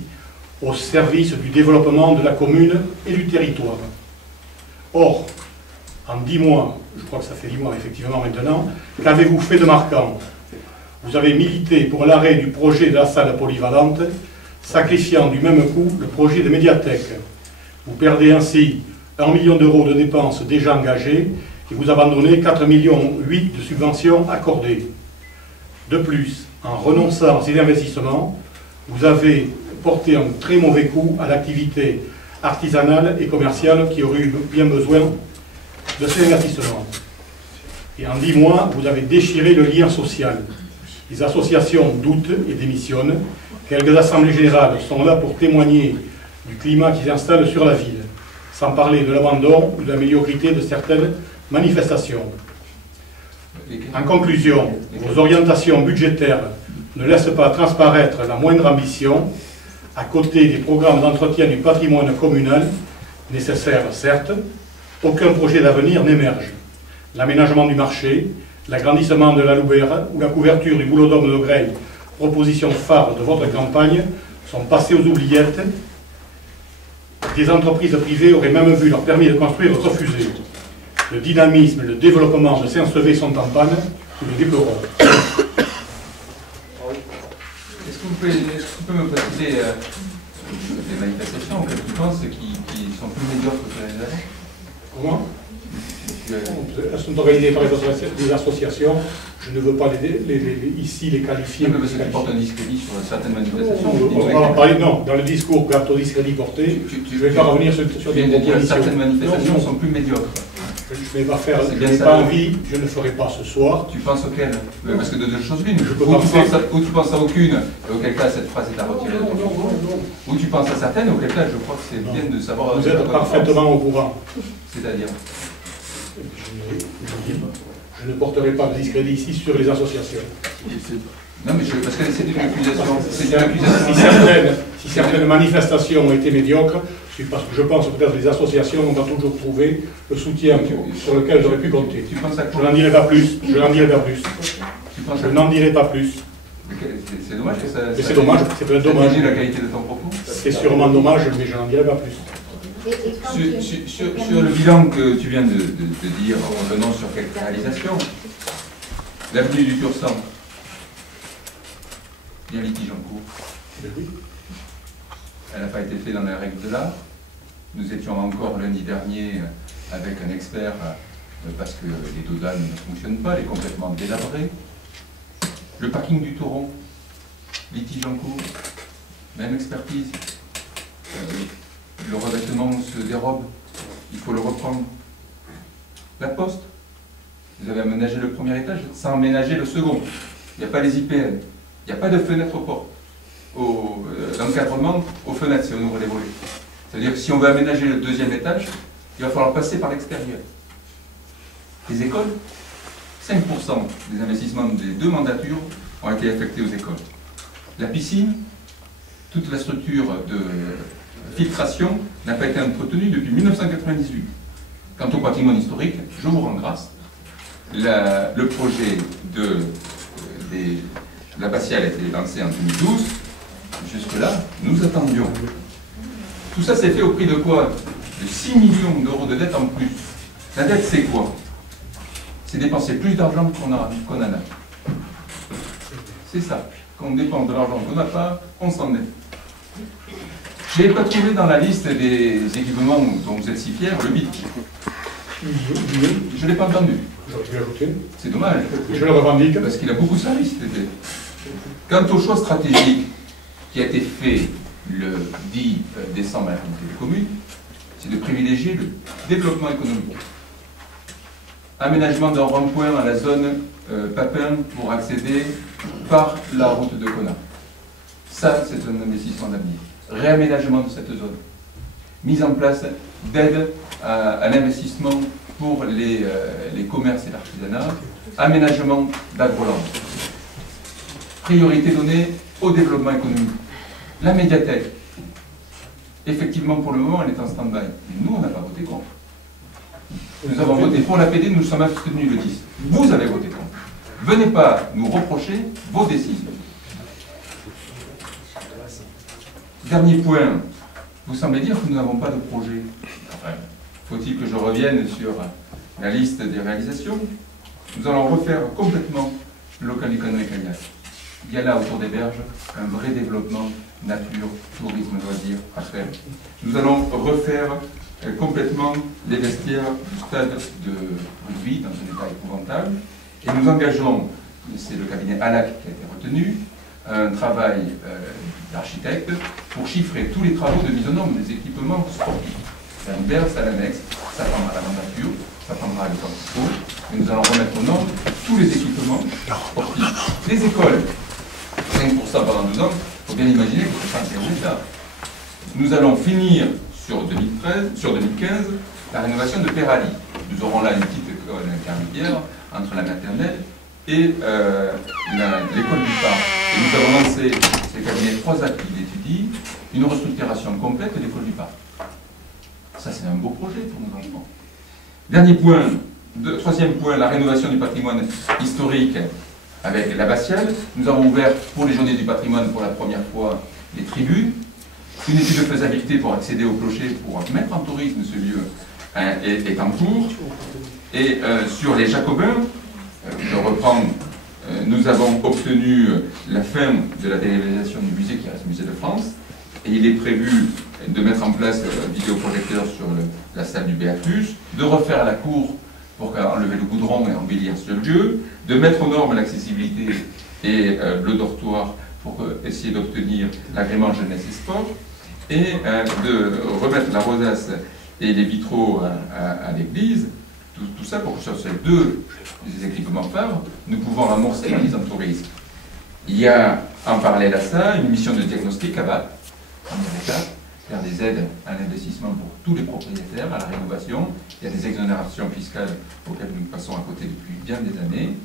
au service du développement de la commune et du territoire. Or, en 10 mois, je crois que ça fait 10 mois effectivement maintenant, qu'avez-vous fait de marquant? Vous avez milité pour l'arrêt du projet de la salle polyvalente, sacrifiant du même coup le projet de médiathèque. Vous perdez ainsi 1 million d'euros de dépenses déjà engagées et vous abandonnez 4,8 millions de subventions accordées. De plus, en renonçant à ces investissements, vous avez porté un très mauvais coup à l'activité artisanale et commerciale qui aurait eu bien besoin de ces investissements. Et en 10 mois, vous avez déchiré le lien social. Les associations doutent et démissionnent. Quelques assemblées générales sont là pour témoigner du climat qui s'installe sur la ville, sans parler de l'abandon ou de la médiocrité de certaines manifestations. En conclusion, vos orientations budgétaires ne laissent pas transparaître la moindre ambition, à côté des programmes d'entretien du patrimoine communal, nécessaires certes, aucun projet d'avenir n'émerge. L'aménagement du marché, l'agrandissement de la Loubère ou la couverture du boulodrome de Greil, propositions phares de votre campagne, sont passées aux oubliettes. Des entreprises privées auraient même vu leur permis de construire refusé. Le dynamisme et le développement de Saint-Sevé sont en panne, nous le déplorons. Est-ce que vous pouvez me préciser des manifestations auxquelles tu penses qui sont plus médiocres que les années? Comment? Elles sont organisées par des associations. Je ne veux pas ici les qualifier. Non, mais parce que tu portes un discrédit sur certaines manifestations. On va en parler, non. Dans le discours quant au discrédit porté, je vais pas revenir sur des propositions. Certaines manifestations sont plus médiocres. Je n'ai pas envie, je ne ferai pas ce soir. Tu penses auxquelles? Parce que de deux choses l'une. Ou tu penses à aucune, et auquel cas cette phrase est à retirer. Ou tu penses à certaines, auquel cas je crois que c'est bien de savoir. Vous êtes parfaitement au courant. C'est-à-dire? Je ne porterai pas de discrédit ici sur les associations. Non, mais parce que c'est une accusation. Si certaines manifestations ont été médiocres, c'est parce que je pense peut-être que les associations n'ont pas toujours trouvé le soutien sur lequel j'aurais pu compter. Tu penses à quoi? Je n'en dirai pas plus. Je n'en dirai pas plus. Je n'en dirai pas plus. C'est dommage que ça. C'est dommage, c'est peut-être dommage. La qualité de ton propos. C'est sûrement dommage, mais je n'en dirai pas plus. Sur le bilan que tu viens de dire, en revenant sur quelques réalisations, l'avenue du Tursan, il y a un litige en cours. Elle n'a pas été faite dans la règle de l'art. Nous étions encore lundi dernier avec un expert parce que les dodans ne fonctionnent pas, elle est complètement délabrée. Le parking du Tauron, litige en cours, même expertise. Le revêtement se dérobe, il faut le reprendre. La poste, vous avez aménagé le premier étage sans aménager le second. Il n'y a pas les IPN, il n'y a pas de fenêtre aux portes. D'encadrement aux fenêtres si on ouvre les volets. C'est-à-dire que si on veut aménager le deuxième étage, il va falloir passer par l'extérieur. Les écoles, 5% des investissements des 2 mandatures ont été affectés aux écoles. La piscine, toute la structure de filtration n'a pas été entretenue depuis 1998. Quant au patrimoine historique, je vous rends grâce. Le projet de l'abbatiale a été lancé en 2012. Jusque-là, nous attendions. Tout ça, c'est fait au prix de quoi? De 6 millions d'euros de dette en plus. La dette, c'est quoi? C'est dépenser plus d'argent qu'on en a. C'est ça. Quand on dépense de l'argent qu'on n'a pas, on s'en est. Je n'ai pas trouvé dans la liste des équipements dont vous êtes si fiers le BIC. Je ne l'ai pas entendu. C'est dommage. Je le revendique. Parce qu'il a beaucoup servi cet été. Quant au choix stratégique qui a été fait le 10 décembre à la Communauté des communes, c'est de privilégier le développement économique. Aménagement d'un rond-point à la zone Papin pour accéder par la route de Connard. Ça, c'est un investissement d'avenir. Réaménagement de cette zone. Mise en place d'aide à l'investissement pour les commerces et l'artisanat. Aménagement d'Agroland. Priorité donnée au développement économique. La médiathèque. Effectivement, pour le moment, elle est en stand-by. Mais nous, on n'a pas voté contre. Nous avons voté pour l'APD, nous sommes abstenus le 10. Vous avez voté contre. Venez pas nous reprocher vos décisions. Dernier point. Vous semblez dire que nous n'avons pas de projet. Enfin, faut-il que je revienne sur la liste des réalisations? Nous allons refaire complètement le local économique à Gaillac. Il y a là, autour des berges, un vrai développement nature, tourisme, loisirs à faire. Nous allons refaire complètement les vestiaires du stade de rugby dans un état épouvantable. Et nous engageons, c'est le cabinet ALAC qui a été retenu, un travail d'architecte pour chiffrer tous les travaux de mise aux normes des équipements sportifs. Ça nous berce à l'annexe, ça prendra la mandature, ça prendra le temps qu'il faut, et nous allons remettre aux normes tous les équipements sportifs. Les écoles, 5% pendant 12 ans, il faut bien imaginer que c'est pas un zéro état. Nous allons finir sur 2015 la rénovation de Pérali. Nous aurons là une petite école intermédiaire entre la maternelle et l'école du Parc. Et nous avons lancé, c'est le cabinet Prozac qui l'étudie, une restructuration complète de l'école du Parc. Ça, c'est un beau projet pour nos enfants. Dernier point, troisième point, la rénovation du patrimoine historique avec l'abbatiale. Nous avons ouvert pour les journées du patrimoine pour la première fois les tribunes. Une étude de faisabilité pour accéder au clocher, pour mettre en tourisme ce lieu, est en cours. Et sur les Jacobins, je reprends, nous avons obtenu la fin de la délocalisation du musée qui reste Musée de France. Et il est prévu de mettre en place un vidéoprojecteur sur la salle du Béatus, de refaire la cour pour enlever le goudron et embellir ce lieu, de mettre aux normes l'accessibilité et le dortoir pour essayer d'obtenir l'agrément jeunesse et sport, et de remettre la rosace et les vitraux à l'église, tout ça pour que sur ces deux équipements phares, nous pouvons amorcer la mise en tourisme. Il y a, en parallèle à ça, une mission de diagnostic à BAT, première étape, faire des aides à l'investissement pour tous les propriétaires, à la rénovation. Il y a des exonérations fiscales auxquelles nous passons à côté depuis bien des années.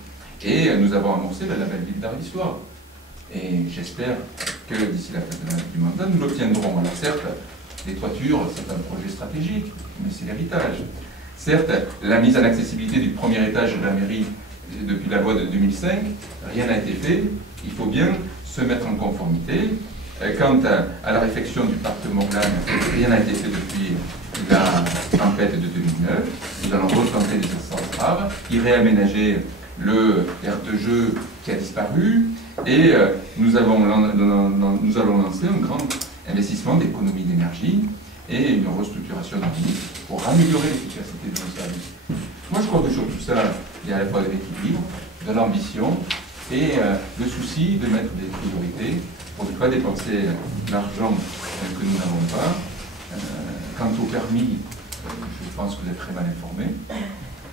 Et nous avons amorcé la belle ville d'Arly-Soir. Et j'espère que d'ici la fin du mandat, nous l'obtiendrons. Alors certes, les toitures, c'est un projet stratégique, mais c'est l'héritage. Certes, la mise en accessibilité du premier étage de la mairie depuis la loi de 2005, rien n'a été fait. Il faut bien se mettre en conformité. Quant à la réfection du parc de Morlagne, rien n'a été fait depuis la tempête de 2009. Nous allons retenter des essences rares, y réaménager le aire de jeu qui a disparu, et nous allons lancer un grand investissement d'économie d'énergie et une restructuration d'organismes pour améliorer l'efficacité de nos services. Moi, je crois que sur tout ça, il y a à la fois de l'équilibre, de l'ambition et le souci de mettre des priorités pour ne pas dépenser l'argent que nous n'avons pas. Quant au permis, je pense que vous êtes très mal informé,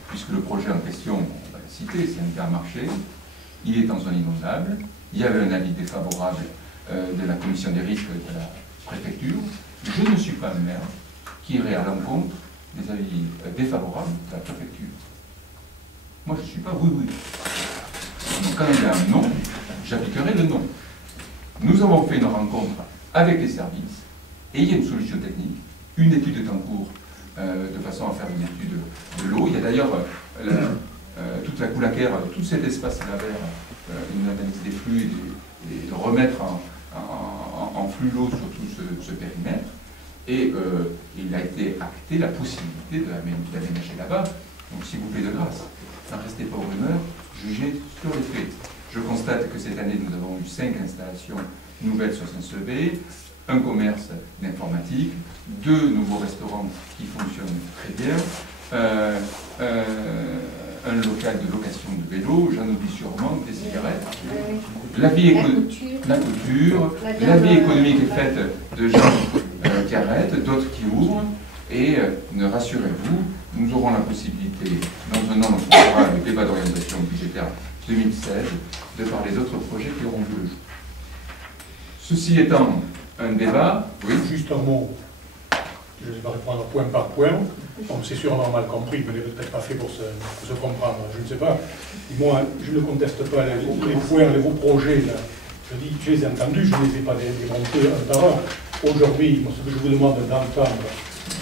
puisque le projet en question, on va le citer, c'est un cas marché, il est en zone inondable, il y avait un avis défavorable de la commission des risques de la préfecture. Je ne suis pas un maire qui irait à l'encontre des avis défavorables de la préfecture. Moi, je ne suis pas oui. Donc, quand il y a un non, j'appliquerai le non. Nous avons fait une rencontre avec les services et il y a une solution technique. Une étude est en cours de façon à faire une étude de l'eau. Il y a d'ailleurs toute la Coulaquère, tout cet espace-là vert, une analyse des flux et de remettre en flux l'eau sur tout ce périmètre. Et il a été acté la possibilité d'aménager là-bas. Donc s'il vous plaît de grâce, n'en restez pas aux rumeurs, jugez sur les faits. Je constate que cette année, nous avons eu 5 installations nouvelles sur Saint-Sevé, un commerce d'informatique, 2 nouveaux restaurants qui fonctionnent très bien, un local de location de vélo, j'en oublie sûrement, des cigarettes. La couture, la vie économique est faite de gens qui arrêtent, d'autres qui ouvrent, et rassurez-vous, nous aurons la possibilité, dans un an, lorsqu'on fera le débat d'orientation budgétaire 2016, de parler d'autres projets qui auront vu le jour. Ceci étant un débat, oui. Juste un mot, je vais répondre point par point. C'est sûr, on a mal compris, mais il n'est peut-être pas fait pour se comprendre, je ne sais pas. Moi, je ne conteste pas les points, vos projets, là. Je dis, je les ai entendus, je ne les ai pas démontés un par un. Aujourd'hui, moi, ce que je vous demande d'entendre,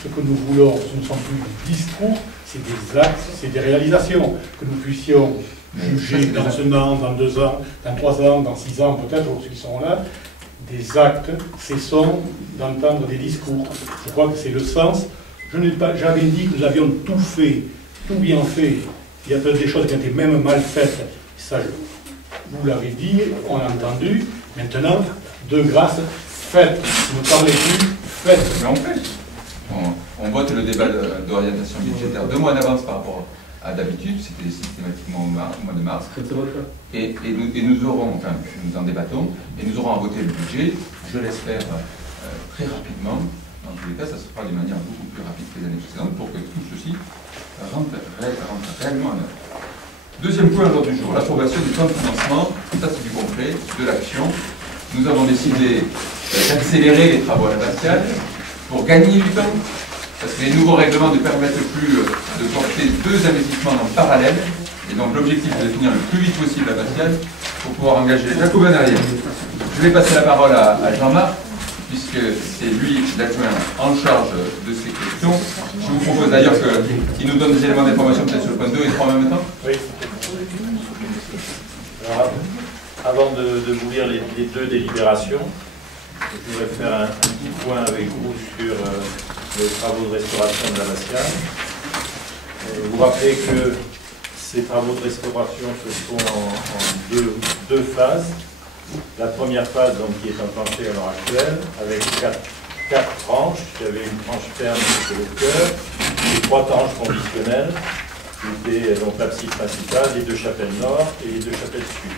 ce que nous voulons, ce ne sont plus des discours, c'est des actes, c'est des réalisations, que nous puissions juger dans un an, dans 2 ans, dans 3 ans, dans 6 ans, peut-être, ceux qui sont là, des actes, cessons d'entendre des discours. Je crois que c'est le sens. J'avais dit que nous avions tout fait, tout bien fait. Il y a peut-être des choses qui ont été même mal faites. Ça, vous l'avez dit, on l'a entendu. Maintenant, de grâce, faites. Ne parlez plus, faites. Mais on fait. On vote le débat d'orientation budgétaire 2 mois d'avance par rapport à d'habitude, c'était systématiquement au mois de mars. Et nous aurons, enfin, nous en débattons, et nous aurons à voter le budget, je l'espère, très rapidement. Dans tous les cas, ça se fera de manière beaucoup plus rapide que les années précédentes pour que tout ceci rentre réellement en œuvre. Deuxième point à l'ordre du jour, l'approbation du plan de financement, ça c'est du concret, de l'action. Nous avons décidé d'accélérer les travaux à l'abbatiale pour gagner du temps, parce que les nouveaux règlements ne permettent plus de porter 2 investissements en parallèle, et donc l'objectif est de finir le plus vite possible l'abbatiale pour pouvoir engager Jacobin derrière. Je vais passer la parole à Jean-Marc, puisque c'est lui l'adjoint en charge de ces questions. Je vous propose d'ailleurs qu'il nous donne des éléments d'information peut-être sur le point 2 et 3 en même temps. Oui. Alors, avant de vous lire les 2 délibérations, je voudrais faire un petit point avec vous sur les travaux de restauration de l'abbatiale. Vous rappelez que ces travaux de restauration se font en deux phases. La première phase, donc, qui est enclenchée à l'heure actuelle, avec 4 tranches. Il y avait une tranche ferme sur le cœur, et 3 tranches conditionnelles, qui étaient donc l'abside principale, les 2 chapelles nord et les 2 chapelles sud.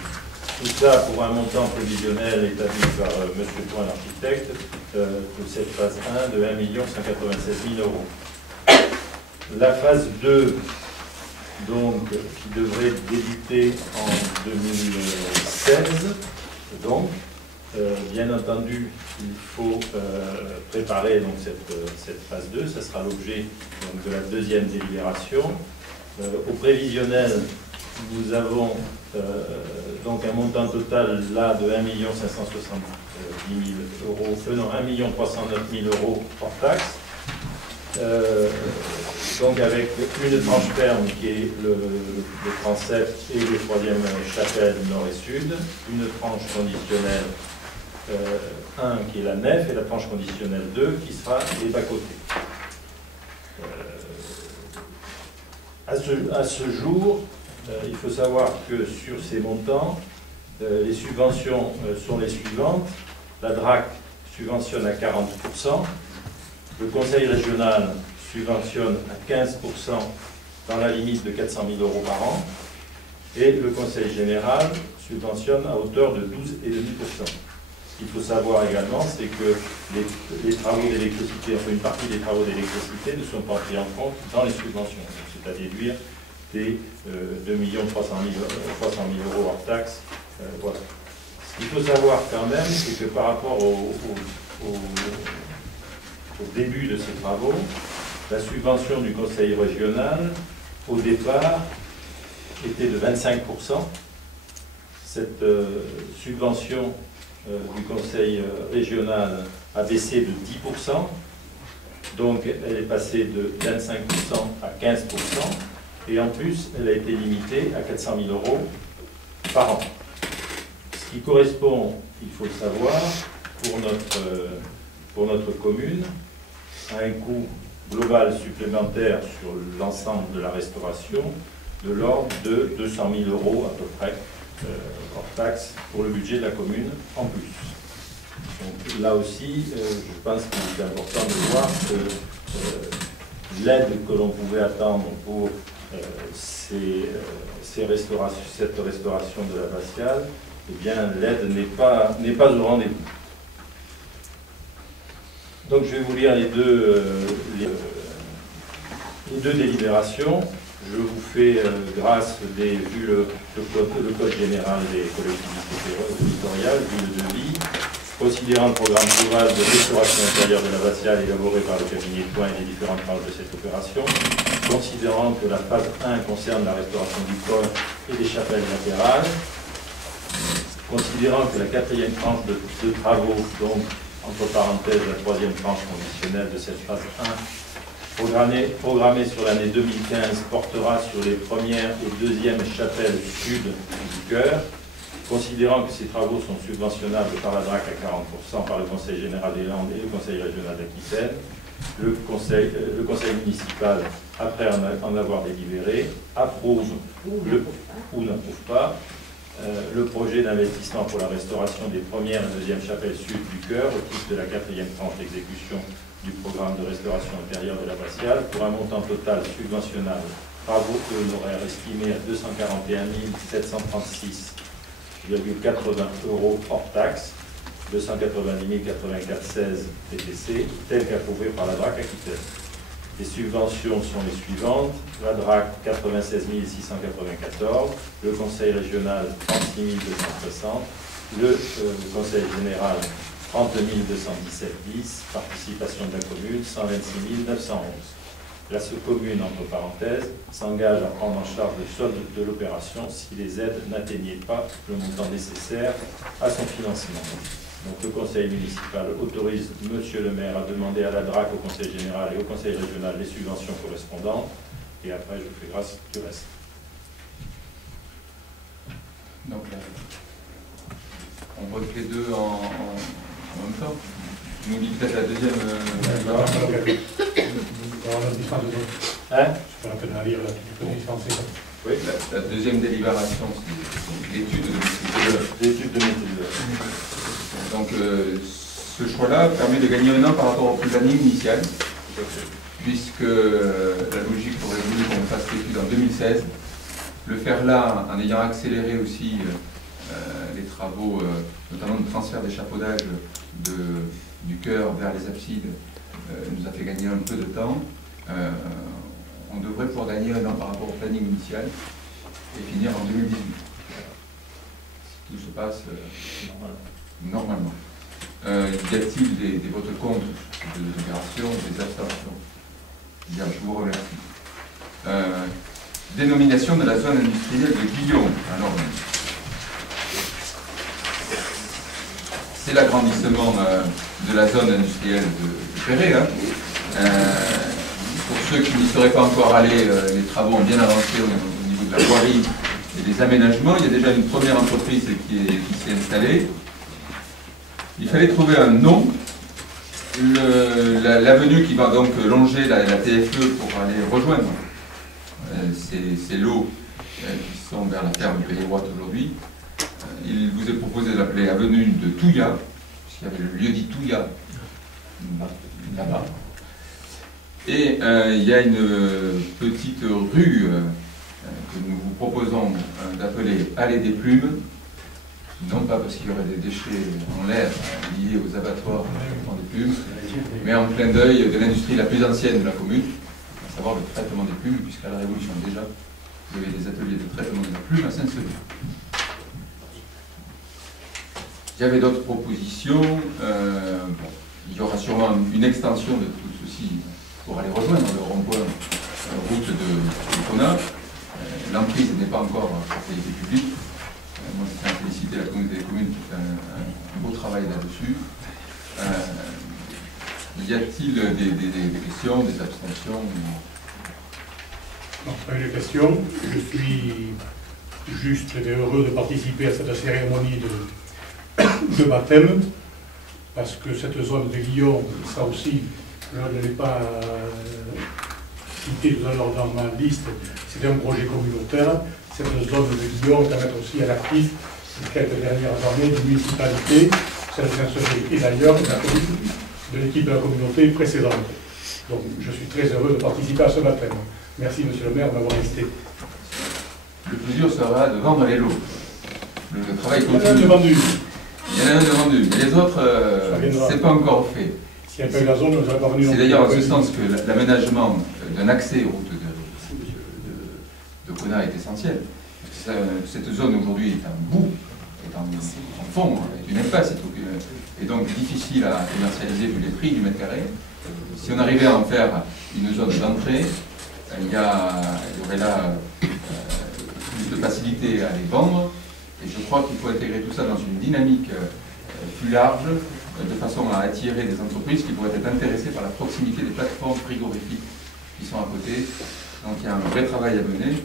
Tout ça pour un montant prévisionnel établi par M. Point, l'architecte, de cette phase 1 de 1 197 000 €. La phase 2, donc, qui devrait débuter en 2016, donc, bien entendu, il faut préparer donc, cette phase 2, ça sera l'objet de la 2e délibération. Au prévisionnel, nous avons donc un montant total là de 1 570 000 €, non, 1 309 000 € hors taxe. Donc avec une tranche ferme qui est le transept et le 3e chapelle nord et sud, une tranche conditionnelle 1 qui est la nef et la tranche conditionnelle 2 qui sera les bas-côtés. À ce jour, il faut savoir que sur ces montants, les subventions sont les suivantes. La DRAC subventionne à 40%, le Conseil régional subventionne à 15% dans la limite de 400 000 € par an, et le Conseil général subventionne à hauteur de 12,5%. Ce qu'il faut savoir également, c'est que les travaux d'électricité, enfin une partie des travaux d'électricité ne sont pas pris en compte dans les subventions. C'est à déduire des 2 300 000 € hors taxes. Voilà. Ce qu'il faut savoir quand même, c'est que par rapport au début de ces travaux, la subvention du Conseil régional, au départ, était de 25%. Cette subvention du Conseil régional a baissé de 10%. Donc, elle est passée de 25% à 15%. Et en plus, elle a été limitée à 400 000 € par an. Ce qui correspond, il faut le savoir, pour notre commune, a un coût global supplémentaire sur l'ensemble de la restauration de l'ordre de 200 000 € à peu près, hors taxe, pour le budget de la commune en plus. Donc là aussi, je pense qu'il est important de voir que l'aide que l'on pouvait attendre pour cette restauration de l'abbatiale, eh bien l'aide n'est pas au rendez-vous. Donc je vais vous lire les deux délibérations. Je vous fais, vu le code général des collectivités territoriales, vu le devis, considérant le programme global de restauration intérieure de l'abbatiale élaboré par le cabinet Point et les différentes tranches de cette opération, considérant que la phase 1 concerne la restauration du corps et des chapelles latérales, considérant que la 4e tranche de travaux, donc entre parenthèses la 3e tranche conditionnelle de cette phase 1, programmée sur l'année 2015, portera sur les premières et deuxièmes chapelles sud du chœur, considérant que ces travaux sont subventionnables par la DRAC à 40% par le Conseil général des Landes et le Conseil régional d'Aquitaine, le conseil municipal, après en avoir délibéré, approuve ou n'approuve pas le projet d'investissement pour la restauration des premières et deuxièmes chapelles sud du chœur au titre de la 4e tranche d'exécution du programme de restauration intérieure de l'abbatiale pour un montant total subventionnable travaux honoraires estimé à 241 736,80 € hors taxe, 290 084,16 TTC, tel qu'approuvé par la DRAC Aquitaine. Les subventions sont les suivantes: la DRAC 96 694, le Conseil régional 36 260, le Conseil général 30 217,10, participation de la commune 126 911. La commune, entre parenthèses, s'engage à prendre en charge le solde de l'opération si les aides n'atteignaient pas le montant nécessaire à son financement. Donc le conseil municipal autorise monsieur le maire à demander à la DRAC, au conseil général et au conseil régional les subventions correspondantes, et après je vous fais grâce du reste. Donc on vote les deux en même temps. Tu nous dis peut-être la deuxième. Oui, la deuxième délibération, c'est l'étude de méthode. Donc ce choix-là permet de gagner un an par rapport au planning initial, puisque la logique aurait voulu qu'on fasse l'étude en 2016. Le faire là, en ayant accéléré aussi les travaux, notamment de transfert d'échafaudage du chœur vers les absides, nous a fait gagner un peu de temps. On devrait pouvoir gagner un an par rapport au planning initial et finir en 2018. Si tout se passe normalement. Y a-t-il des votes contre de l'opération, des abstentions? Bien, je vous remercie. Dénomination de la zone industrielle de Guillaume. Alors, c'est l'agrandissement de la zone industrielle de Perret. Pour ceux qui n'y seraient pas encore allés, les travaux ont bien avancé au niveau de la voirie et des aménagements. Il y a déjà une première entreprise qui s'est installée. Il fallait trouver un nom. L'avenue qui va donc longer la TFE pour aller rejoindre ces lots qui sont vers la ferme du Pays-Roite aujourd'hui. Il vous est proposé d'appeler avenue de Touya, puisqu'il y avait le lieu dit Touya là-bas. Et il y a une petite rue que nous vous proposons d'appeler Allée des Plumes, non pas parce qu'il y aurait des déchets en l'air liés aux abattoirs des plumes, mais en plein d'œil de l'industrie la plus ancienne de la commune, à savoir le traitement des plumes, puisqu'à la Révolution déjà, il y avait des ateliers de traitement de la plume à Saint-Sever. Il y avait d'autres propositions. Il y aura sûrement une extension de tout ceci pour aller rejoindre le rond-point route de Cona. L'emprise n'est pas encore propriété publique. Moi, je tiens à féliciter la communauté des communes qui fait un beau travail là-dessus. Y a-t-il des questions, des abstentions? Non, pas de questions. Je suis juste très heureux de participer à cette cérémonie de baptême, parce que cette zone de Guillaume sera aussi je ne l'ai pas cité tout à l'heure dans ma liste, c'est un projet communautaire. Cette zone de Guillaume va mettre aussi à l'actif ces quelques dernières années de municipalité, celle de et d'ailleurs de l'équipe de la communauté précédente. Donc je suis très heureux de participer à ce baptême. Merci Monsieur le maire de m'avoir invité. Le plus dur sera de vendre les lots. Le travail Il y en a un continue. de vendu. Il y en a un de vendu, mais les autres, c'est pas encore fait. S'il n'y a pas eu la zone, on ne serait pas venu. C'est d'ailleurs en ce sens que l'aménagement d'un accès aux routes de Conat est essentiel. Cette zone aujourd'hui est un bout, est en fond, est une impasse, et donc difficile à commercialiser vu les prix du mètre carré. Si on arrivait à en faire une zone d'entrée, il y aurait là plus de facilité à les vendre, et je crois qu'il faut intégrer tout ça dans une dynamique plus large, de façon à attirer des entreprises qui pourraient être intéressées par la proximité des plateformes frigorifiques qui sont à côté. Donc il y a un vrai travail à mener.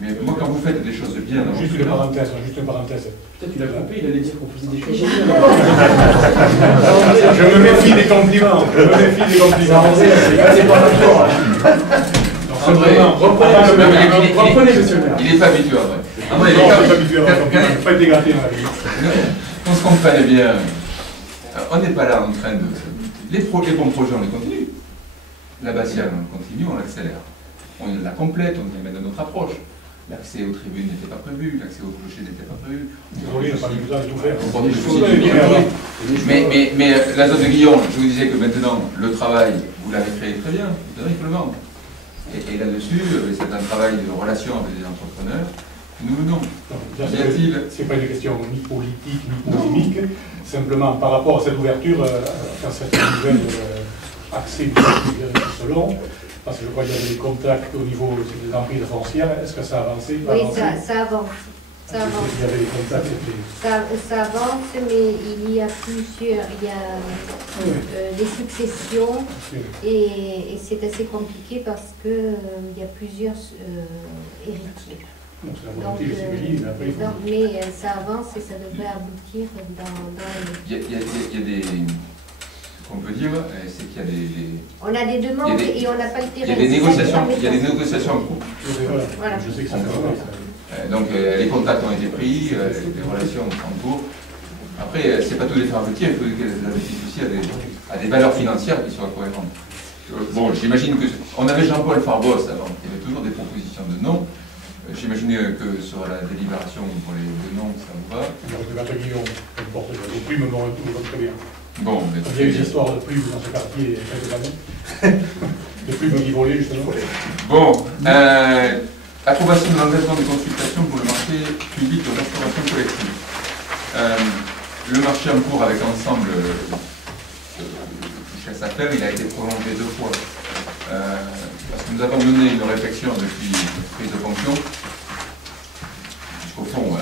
Mais moi, quand vous faites des choses bien... Juste une parenthèse, Peut-être qu'il a coupé, il allait dire qu'on faisait des choses bien. Je me méfie des compliments. C'est pas d'accord. André, Reprenez, monsieur le maire. il n'est pas habitué, André. André, il Non, n'est je ne suis pas habitué à pas été gâté dans la vie. on se comprenne bien. On n'est pas là en train de... Les bons projets, on les continue. L'abbatiale, on continue, on l'accélère. On la complète, on y met de notre approche. L'accès aux tribunes n'était pas prévu, l'accès au clocher n'était pas prévu. Désolé, je n'ai pas eu le temps de tout faire. Mais la zone de Guillaume, je vous disais que maintenant, le travail, vous l'avez créé très bien, maintenant il faut le vendre. Et là-dessus, c'est un travail de relation avec les entrepreneurs. Nous venons. Ce n'est pas une question ni politique, ni polémique. Simplement, par rapport à cette ouverture, à cette nouvelle accès selon, parce que je crois qu'il y avait des contacts au niveau des emprises foncières. Est-ce que ça a avancé? Oui, ça avance. Ça avance. Il y avait des contacts. Ça avance, mais il y a plusieurs, il y a des successions et c'est assez compliqué parce que il y a plusieurs héritiers. Donc, c'est la volonté, mais après, il faut... mais ça avance et ça devrait aboutir dans Il y a des... Ce qu'on peut dire, c'est qu'il y a des... On a des demandes et on n'a pas le terrain. Il y a des négociations en cours. Voilà. Je sais que ça va. Donc les contacts ont été pris, les relations sont en cours. Après, c'est pas tous les faire aboutir, il faut que les aboutissent aussi à des valeurs financières qui soient cohérentes. Bon, j'imagine que... On avait Jean-Paul Farbos avant, il y avait toujours des propositions de non. J'imagine que sur la délibération pour les noms, ça vous va. Je vais Guillaume, n'importe quoi. Les plumes vont très bien. Bon, il y a eu des histoires de plumes dans ce quartier il y a quelques années. De plumes qui volaient, justement. Bon, approbation de l'engagement de consultation pour le marché public de restauration collective. Le marché en cours avec l'ensemble de chasse à faire, il a été prolongé 2 fois. Parce que nous avons mené une réflexion depuis notre prise de fonction. Puisqu'au fond,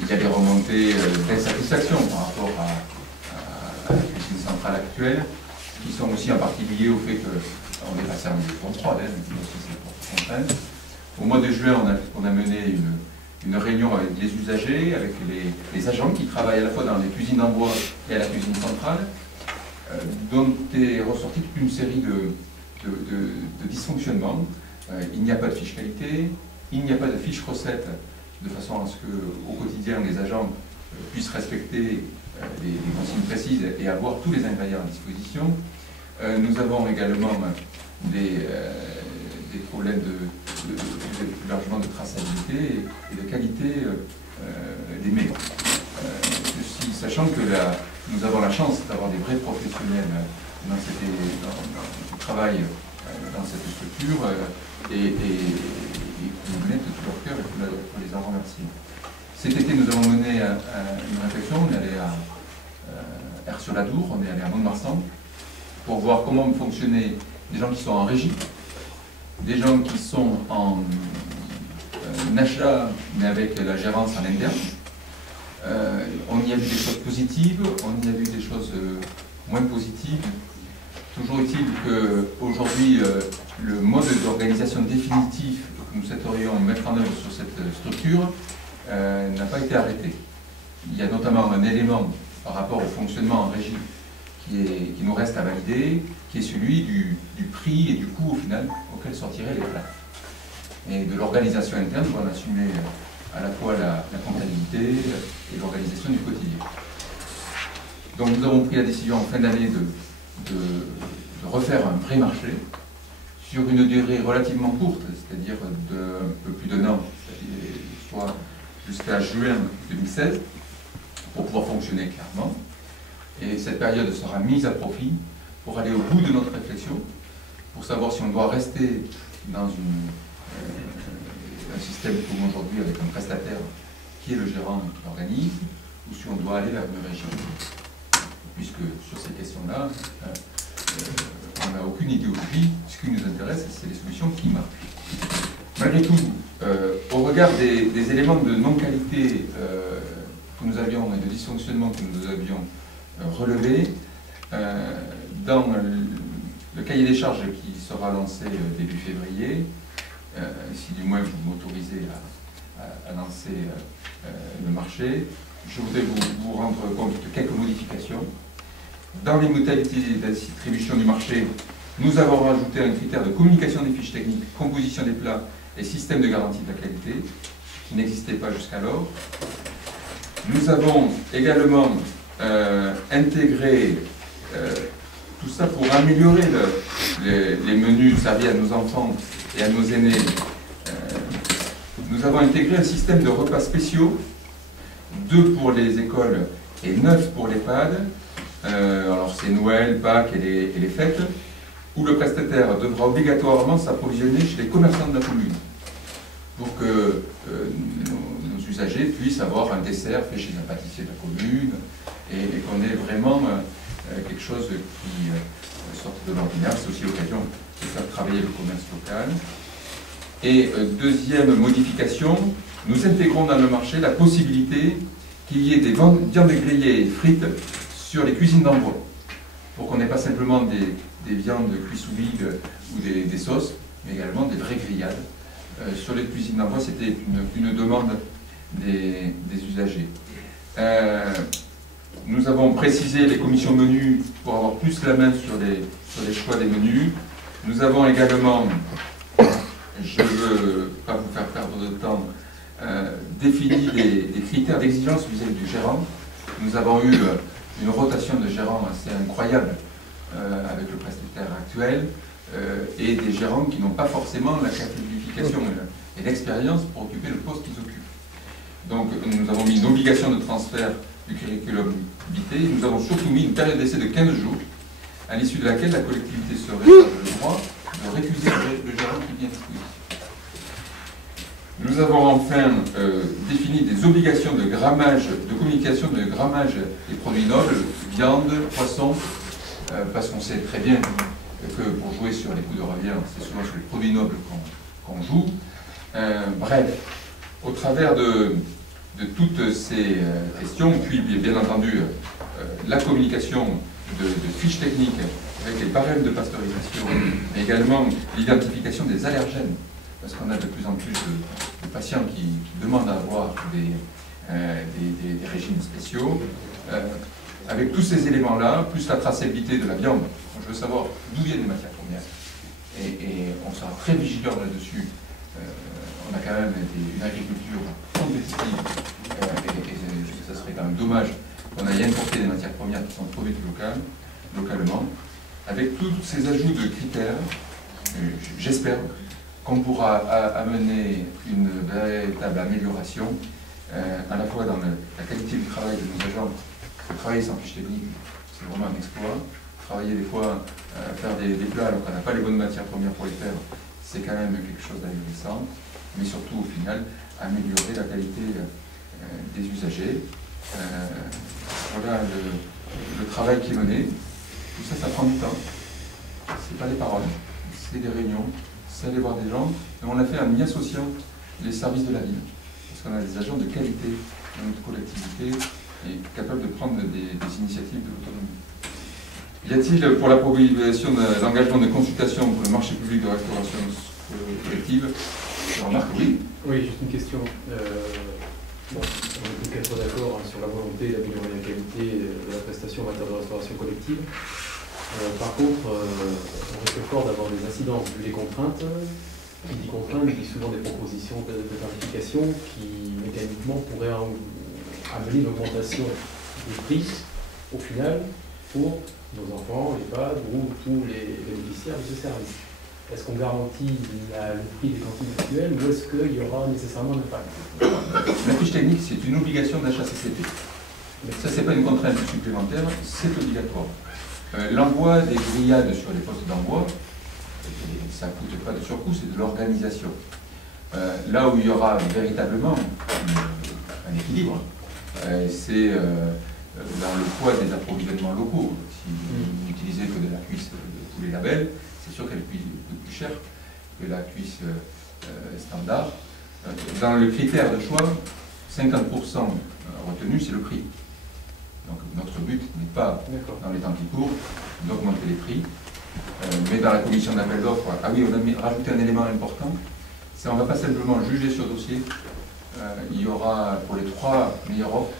il y a des remontées d'insatisfaction par rapport à la cuisine centrale actuelle, qui sont aussi en partie liées au fait qu'on est passé en contrôle, Au mois de juin, on a mené une réunion avec les usagers, avec les agents qui travaillent à la fois dans les cuisines en bois et à la cuisine centrale, dont est ressortie toute une série de dysfonctionnements. Il n'y a pas de fiche qualité, il n'y a pas de fiche recette, de façon à ce qu'au quotidien, les agents puissent respecter les consignes précises et avoir tous les ingrédients à disposition. Nous avons également des problèmes plus largement de traçabilité et de qualité des mets. Ceci, sachant que nous avons la chance d'avoir des vrais professionnels qui travaillent dans cette structure et qui nous mettent de tout leur cœur et pour les en remercier. Cet été, nous avons mené une réflexion. On est allé à Aire-sur-la-Dour, on est allé à Mont-de-Marsan pour voir comment fonctionnaient des gens qui sont en régie, des gens qui sont en achat, mais avec la gérance en interne. On y a vu des choses positives, on y a vu des choses moins positives. Toujours est-il qu'aujourd'hui, le mode d'organisation définitif que nous souhaiterions mettre en œuvre sur cette structure n'a pas été arrêté. Il y a notamment un élément par rapport au fonctionnement en régie qui nous reste à valider, qui est celui du prix et du coût au final auquel sortiraient les plats. Et de l'organisation interne, on va assumer à la fois la comptabilité et l'organisation du quotidien. Donc nous avons pris la décision en fin d'année de refaire un pré-marché sur une durée relativement courte, c'est-à-dire un peu plus d'un an, soit jusqu'à juin 2016, pour pouvoir fonctionner clairement. Et cette période sera mise à profit pour aller au bout de notre réflexion, pour savoir si on doit rester dans un système comme aujourd'hui avec un prestataire qui est le gérant de l'organisme, ou si on doit aller vers une région. Puisque sur ces questions-là, on n'a aucune idéologie. Ce qui nous intéresse, c'est les solutions qui marchent. Malgré tout, au regard des éléments de non-qualité que nous avions et de dysfonctionnement que nous avions relevés, dans le cahier des charges qui sera lancé début février, si du moins vous m'autorisez à lancer le marché, je voudrais vous rendre compte de quelques modifications. Dans les modalités d'attribution du marché, nous avons rajouté un critère de communication des fiches techniques, composition des plats et système de garantie de la qualité, qui n'existait pas jusqu'alors. Nous avons également intégré tout ça pour améliorer les menus servis à nos enfants et à nos aînés. Nous avons intégré un système de repas spéciaux, 2 pour les écoles et 9 pour l'EHPAD. Alors c'est Noël, Pâques et les fêtes, où le prestataire devra obligatoirement s'approvisionner chez les commerçants de la commune, pour que nos usagers puissent avoir un dessert fait chez un pâtissier de la commune, et qu'on ait vraiment quelque chose qui sorte de l'ordinaire. C'est aussi l'occasion de faire travailler le commerce local. Et deuxième modification, nous intégrons dans le marché la possibilité qu'il y ait des viandes grillées et frites sur les cuisines d'envoi, pour qu'on n'ait pas simplement des viandes cuites sous vide ou des sauces, mais également des vraies grillades. Sur les cuisines d'envoi, c'était une demande des usagers. Nous avons précisé les commissions menus pour avoir plus la main sur les choix des menus. Nous avons également, je ne veux pas vous faire perdre de temps, défini des critères d'exigence vis-à-vis du gérant. Nous avons eu une rotation de gérants assez incroyable avec le prestataire actuel et des gérants qui n'ont pas forcément la qualification et l'expérience pour occuper le poste qu'ils occupent. Donc nous avons mis une obligation de transfert du curriculum vitae. Nous avons surtout mis une période d'essai de 15 jours, à l'issue de laquelle la collectivité se réserve le droit de récuser le gérant qui vient ici. Nous avons enfin défini des obligations de grammage, de communication de grammage des produits nobles, viande, poisson, parce qu'on sait très bien que pour jouer sur les coûts de revient, c'est souvent sur les produits nobles qu'on joue. Bref, au travers de toutes ces questions, puis bien entendu la communication de fiches techniques avec les barèmes de pasteurisation, mais également l'identification des allergènes, parce qu'on a de plus en plus de patients qui demandent à avoir des régimes spéciaux. Avec tous ces éléments-là, plus la traçabilité de la viande, je veux savoir d'où viennent les matières premières, et on sera très vigilant là-dessus. On a quand même une agriculture compétitive, et ça serait quand même dommage qu'on aille importer des matières premières qui sont produites localement. Avec tous ces ajouts de critères, j'espère qu'on pourra amener une véritable amélioration, à la fois dans la qualité du travail de nos agents. Travailler sans fiche technique, c'est vraiment un exploit. Travailler des fois, faire des plats alors qu'on n'a pas les bonnes matières premières pour les faire, c'est quand même quelque chose d'ahurissant. Mais surtout, au final, améliorer la qualité des usagers. Voilà le travail qui est mené. Tout ça, ça prend du temps. C'est pas des paroles, c'est des réunions, c'est aller voir des gens. Et on l'a fait en y associant les services de la ville. Parce qu'on a des agents de qualité dans notre collectivité et capables de prendre des initiatives de l'autonomie. Y a-t-il pour la proposition d'engagement de consultation pour le marché public de restauration collective? Je remarque oui. Oui, juste une question. Bon, tous quatre d'accord sur la volonté d'améliorer la qualité de la prestation en matière de restauration collective. Par contre, on risque fort d'avoir des incidences vu les contraintes. Qui dit contrainte dit souvent des propositions de tarification qui mécaniquement pourraient amener une augmentation du prix au final pour nos enfants, les padres ou tous les bénéficiaires de ce service. Est-ce qu'on garantit le prix des cantines actuelles ou est-ce qu'il y aura nécessairement un impact? La fiche technique, c'est une obligation d'achat CCP. Ça, c'est pas une contrainte supplémentaire, c'est obligatoire. L'envoi des grillades sur les postes d'envoi, ça ne coûte pas de surcoût, c'est de l'organisation. Là où il y aura véritablement un équilibre, c'est dans le poids des approvisionnements locaux. Si vous n'utilisez que de la cuisse de poulet label, c'est sûr qu'elle coûte plus cher que la cuisse standard. Dans le critère de choix, 50% retenu, c'est le prix. Donc notre but n'est pas, dans les temps qui courent, d'augmenter les prix. Mais dans la commission d'appel d'offres, ah oui, on a rajouté un élément important, c'est on ne va pas simplement juger sur dossier, il y aura pour les 3 meilleures offres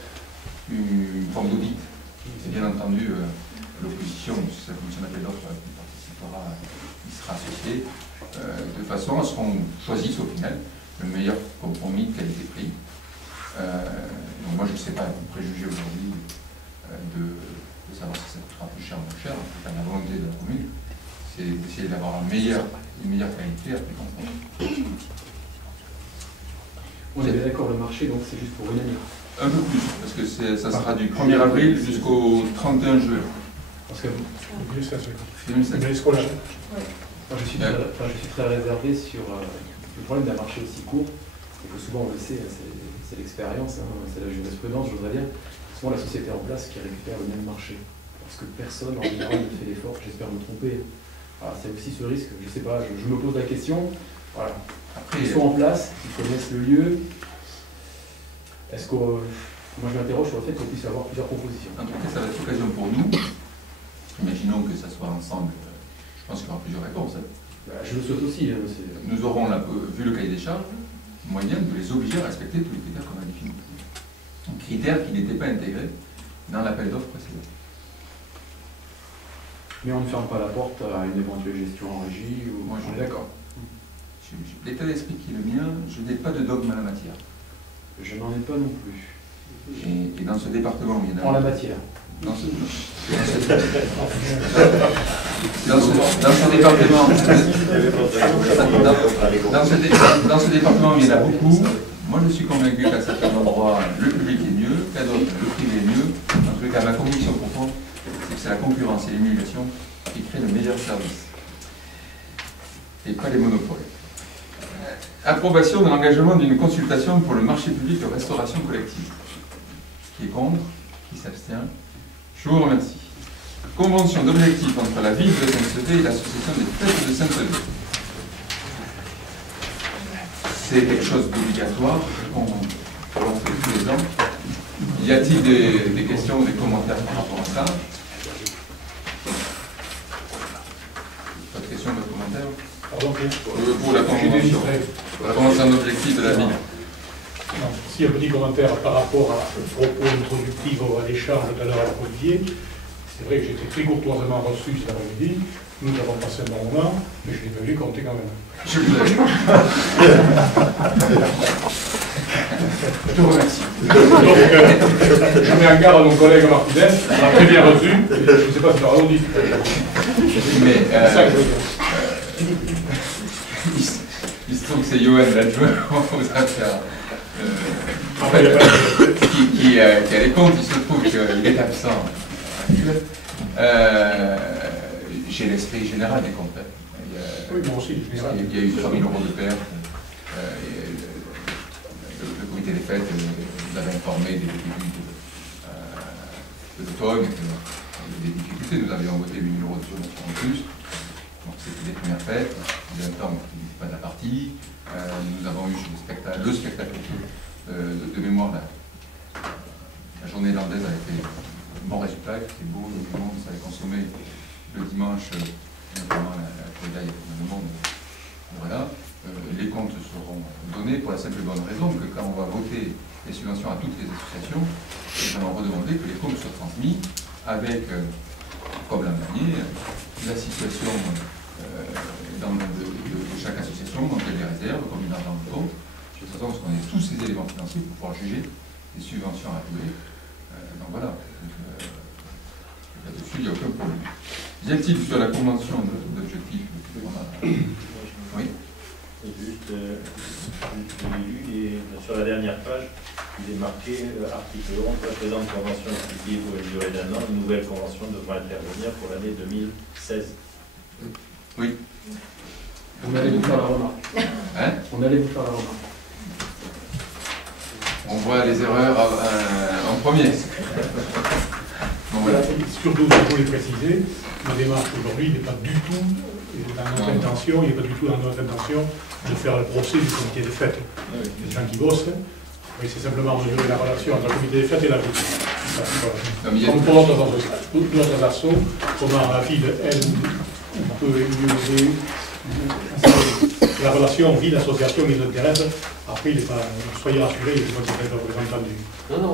une forme d'audit. Et bien entendu, l'opposition, cette commission d'appel d'offres qui participera, il sera associé, de façon à ce qu'on choisisse au final le meilleur compromis qualité-prix. Donc moi je ne sais pas préjuger aujourd'hui de savoir si ça coûtera plus cher ou moins cher. En tout cas, la volonté de la commune, c'est d'essayer d'avoir une meilleure qualité à plus confortable. On est bien d'accord, le marché, donc c'est juste pour une année. Un peu plus, parce que ça sera du 1er avril jusqu'au 31 juin. Parce que L'année scolaire. moi, je suis très réservé sur le problème d'un marché aussi court. Et que souvent on le sait, c'est l'expérience, c'est la jurisprudence, je voudrais dire. Souvent la société en place qui récupère le même marché. Parce que personne en général ne fait l'effort, j'espère me tromper. Voilà, c'est aussi ce risque, je ne sais pas, je me pose la question. Voilà. Après, ils sont en place, ils connaissent le lieu. Est-ce que moi je m'interroge sur le fait qu'on puisse avoir plusieurs propositions. En tout cas, ça va être l'occasion pour nous. Imaginons que ça soit ensemble, je pense qu'il y aura plusieurs réponses. Je le souhaite aussi. Nous aurons, vu le cahier des charges, moyen de les obliger à respecter tous les critères qu'on a définis. Critères qui n'étaient pas intégrés dans l'appel d'offres précédent. Mais on ne ferme pas la porte à une éventuelle gestion en régie ou... Moi, on est d'accord. L'état d'esprit qui est le mien, je n'ai pas de dogme en la matière. Je n'en ai pas non plus. Et dans ce département, il y en a... En la matière. Dans ce département, il y en a beaucoup. Moi, je suis convaincu qu'à certains endroits, le public est mieux, qu'à d'autres, le privé est mieux. En tout cas, ma conviction profonde, c'est que c'est la concurrence et l'émulation qui créent le meilleur service. Et pas les monopoles. Approbation de l'engagement d'une consultation pour le marché public de restauration collective. Qui est contre? Qui s'abstient? Je vous remercie. Convention d'objectifs entre la ville de Saint-Sevé et l'association des fêtes de Saint-Sevé. C'est quelque chose d'obligatoire qu'on fait tous les ans. Y a-t-il des questions ou des commentaires par rapport à ça? Pas de questions, pas de commentaires? Pour la convention. La convention d'objectifs de la ville. Non, si un petit commentaire par rapport au propos introductif à l'échange tout à l'heure avec Olivier, c'est vrai que j'ai été très courtoisement reçu cet après-midi, nous avons passé un bon moment, mais je n'ai pas eu compter quand même. Je vous te remercie. Donc, je mets en garde à mon collègue Martinez, on l'a très bien reçu, je ne sais pas si on aura dit. Mais c'est ça que je veux dire. Il se trouve que c'est Johan, l'adjoint aux affaires. Qui a les comptes, il se trouve qu'il est absent. J'ai l'esprit général des comptes. Oui, moi aussi, il y a eu 3 000 € de perte. Le comité des fêtes nous avait informé des difficultés de l'automne, des difficultés. Nous avions voté 8 000 € de subvention en plus. Donc c'était les premières fêtes. En même temps, on n'était pas de la partie. Nous avons eu le spectacle de mémoire. La journée irlandaise a été un bon résultat, c'était beau, le monde s'avait consommé le dimanche, notamment la corrida, il y avait le monde. Voilà. Les comptes seront données pour la simple et bonne raison que quand on va voter les subventions à toutes les associations, nous allons redemander que les comptes soient transmis avec, comme l'an dernier, la situation de chaque association, dans quelle les réserves, combien d'argent de compte, de toute façon, parce qu'on ait tous ces éléments financiers pour pouvoir juger les subventions à allouer. Donc voilà. Là-dessus, il n'y a aucun problème. Vient-il sur la convention d'objectifs? Oui. Juste, j'ai lu sur la dernière page, il est marqué article 11, la présente convention est publiée pour une durée d'1 an. Une nouvelle convention devra intervenir pour l'année 2016. Oui. On allait vous faire la remarque. Hein? On allait vous faire la remarque. On voit les erreurs en premier. Bon, voilà. Surtout, il faut les préciser, la démarche aujourd'hui n'est pas du tout dans notre intention, il n'est pas du tout dans notre intention de faire le procès du comité des fêtes. Les gens qui bossent, oui, c'est simplement mesurer la relation entre le comité des fêtes et la ville. Comme pour d'autres assos, comment la ville, elle, peut mieux la relation ville-association qui nous intéresse. Après, soyez rassurés, il est pas représentant du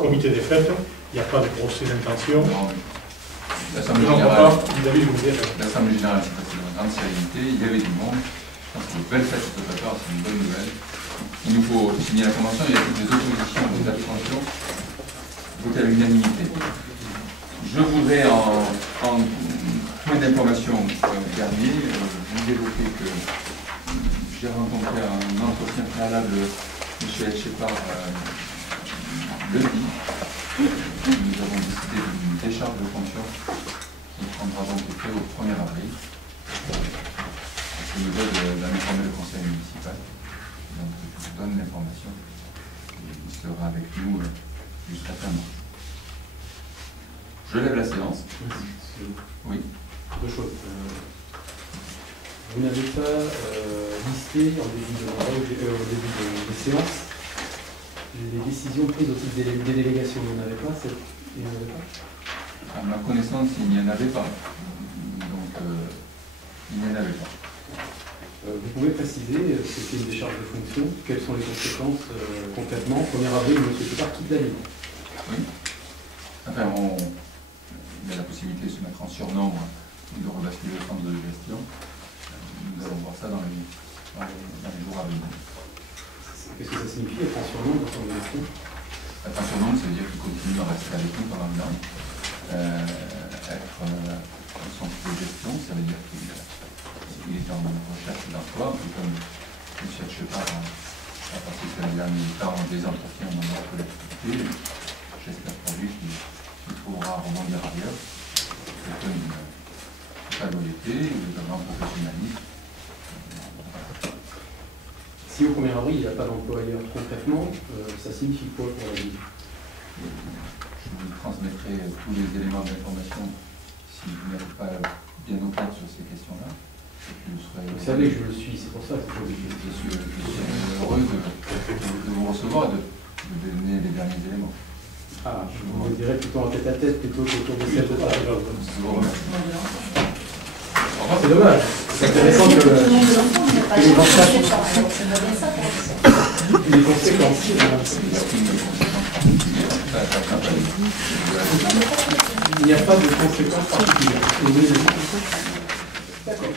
comité des fêtes, il n'y a pas de procès d'intention. L'Assemblée générale, c'est passé dans une grande sérénité, il y avait du monde. Je pense que les belles fêtes se préparent, c'est une bonne nouvelle. Il nous faut signer la convention, il y a toutes les oppositions, les abstentions, voter à l'unanimité. Je voudrais, en point d'information dernier, vous évoquer que j'ai rencontré un entretien préalable de M. Etchepar lundi. Nous avons décidé d'une décharge de fonction qui prendra donc effet au 1er avril. Je me dois d'informer le conseil municipal. Donc je vous donne l'information. Il sera avec nous jusqu'à fin mars. Je lève la séance. Oui. Deux choses. Vous n'avez pas listé au début des séances les décisions prises au titre des délégations. Vous n'en avez pas, À ma connaissance, il n'y en avait pas. Donc, il n'y en avait pas. Vous pouvez préciser ce qu'est une décharge de fonction, quelles sont les conséquences concrètement? 1er avril, M. Etchepar quitte la ligne. Oui. Enfin, il y a la possibilité de se mettre en surnombre de rebasculer le centre de gestion. Nous allons voir ça dans les jours à venir. Qu'est-ce que ça signifie être en surnombre de centre de gestion? Être en surnombre, ça veut dire qu'il continue à rester avec nous pendant le temps. Être en centre de gestion, ça veut dire qu'il est en recherche d'emploi, un peu comme M. Etchepar a passé ces derniers temps des entretiens dans notre collectivité. J'espère pour lui qu'il trouvera à rebondir ailleurs. C'est une loyauté, un grand professionnalisme. Si au 1er avril, il n'y a pas d'employeur concrètement, ça signifie quoi pour la ville? Je vous transmettrai tous les éléments d'information si vous n'êtes pas bien au clair sur ces questions-là. Vous savez que je le suis, c'est pour ça que je suis heureux de vous recevoir et de donner les derniers éléments. Ah, je vous dirais plutôt en tête-à-tête plutôt qu'autour de cette table. Je vous remercie. C'est dommage. C'est intéressant que les conséquences. Il n'y a pas de conséquences particulières. D'accord.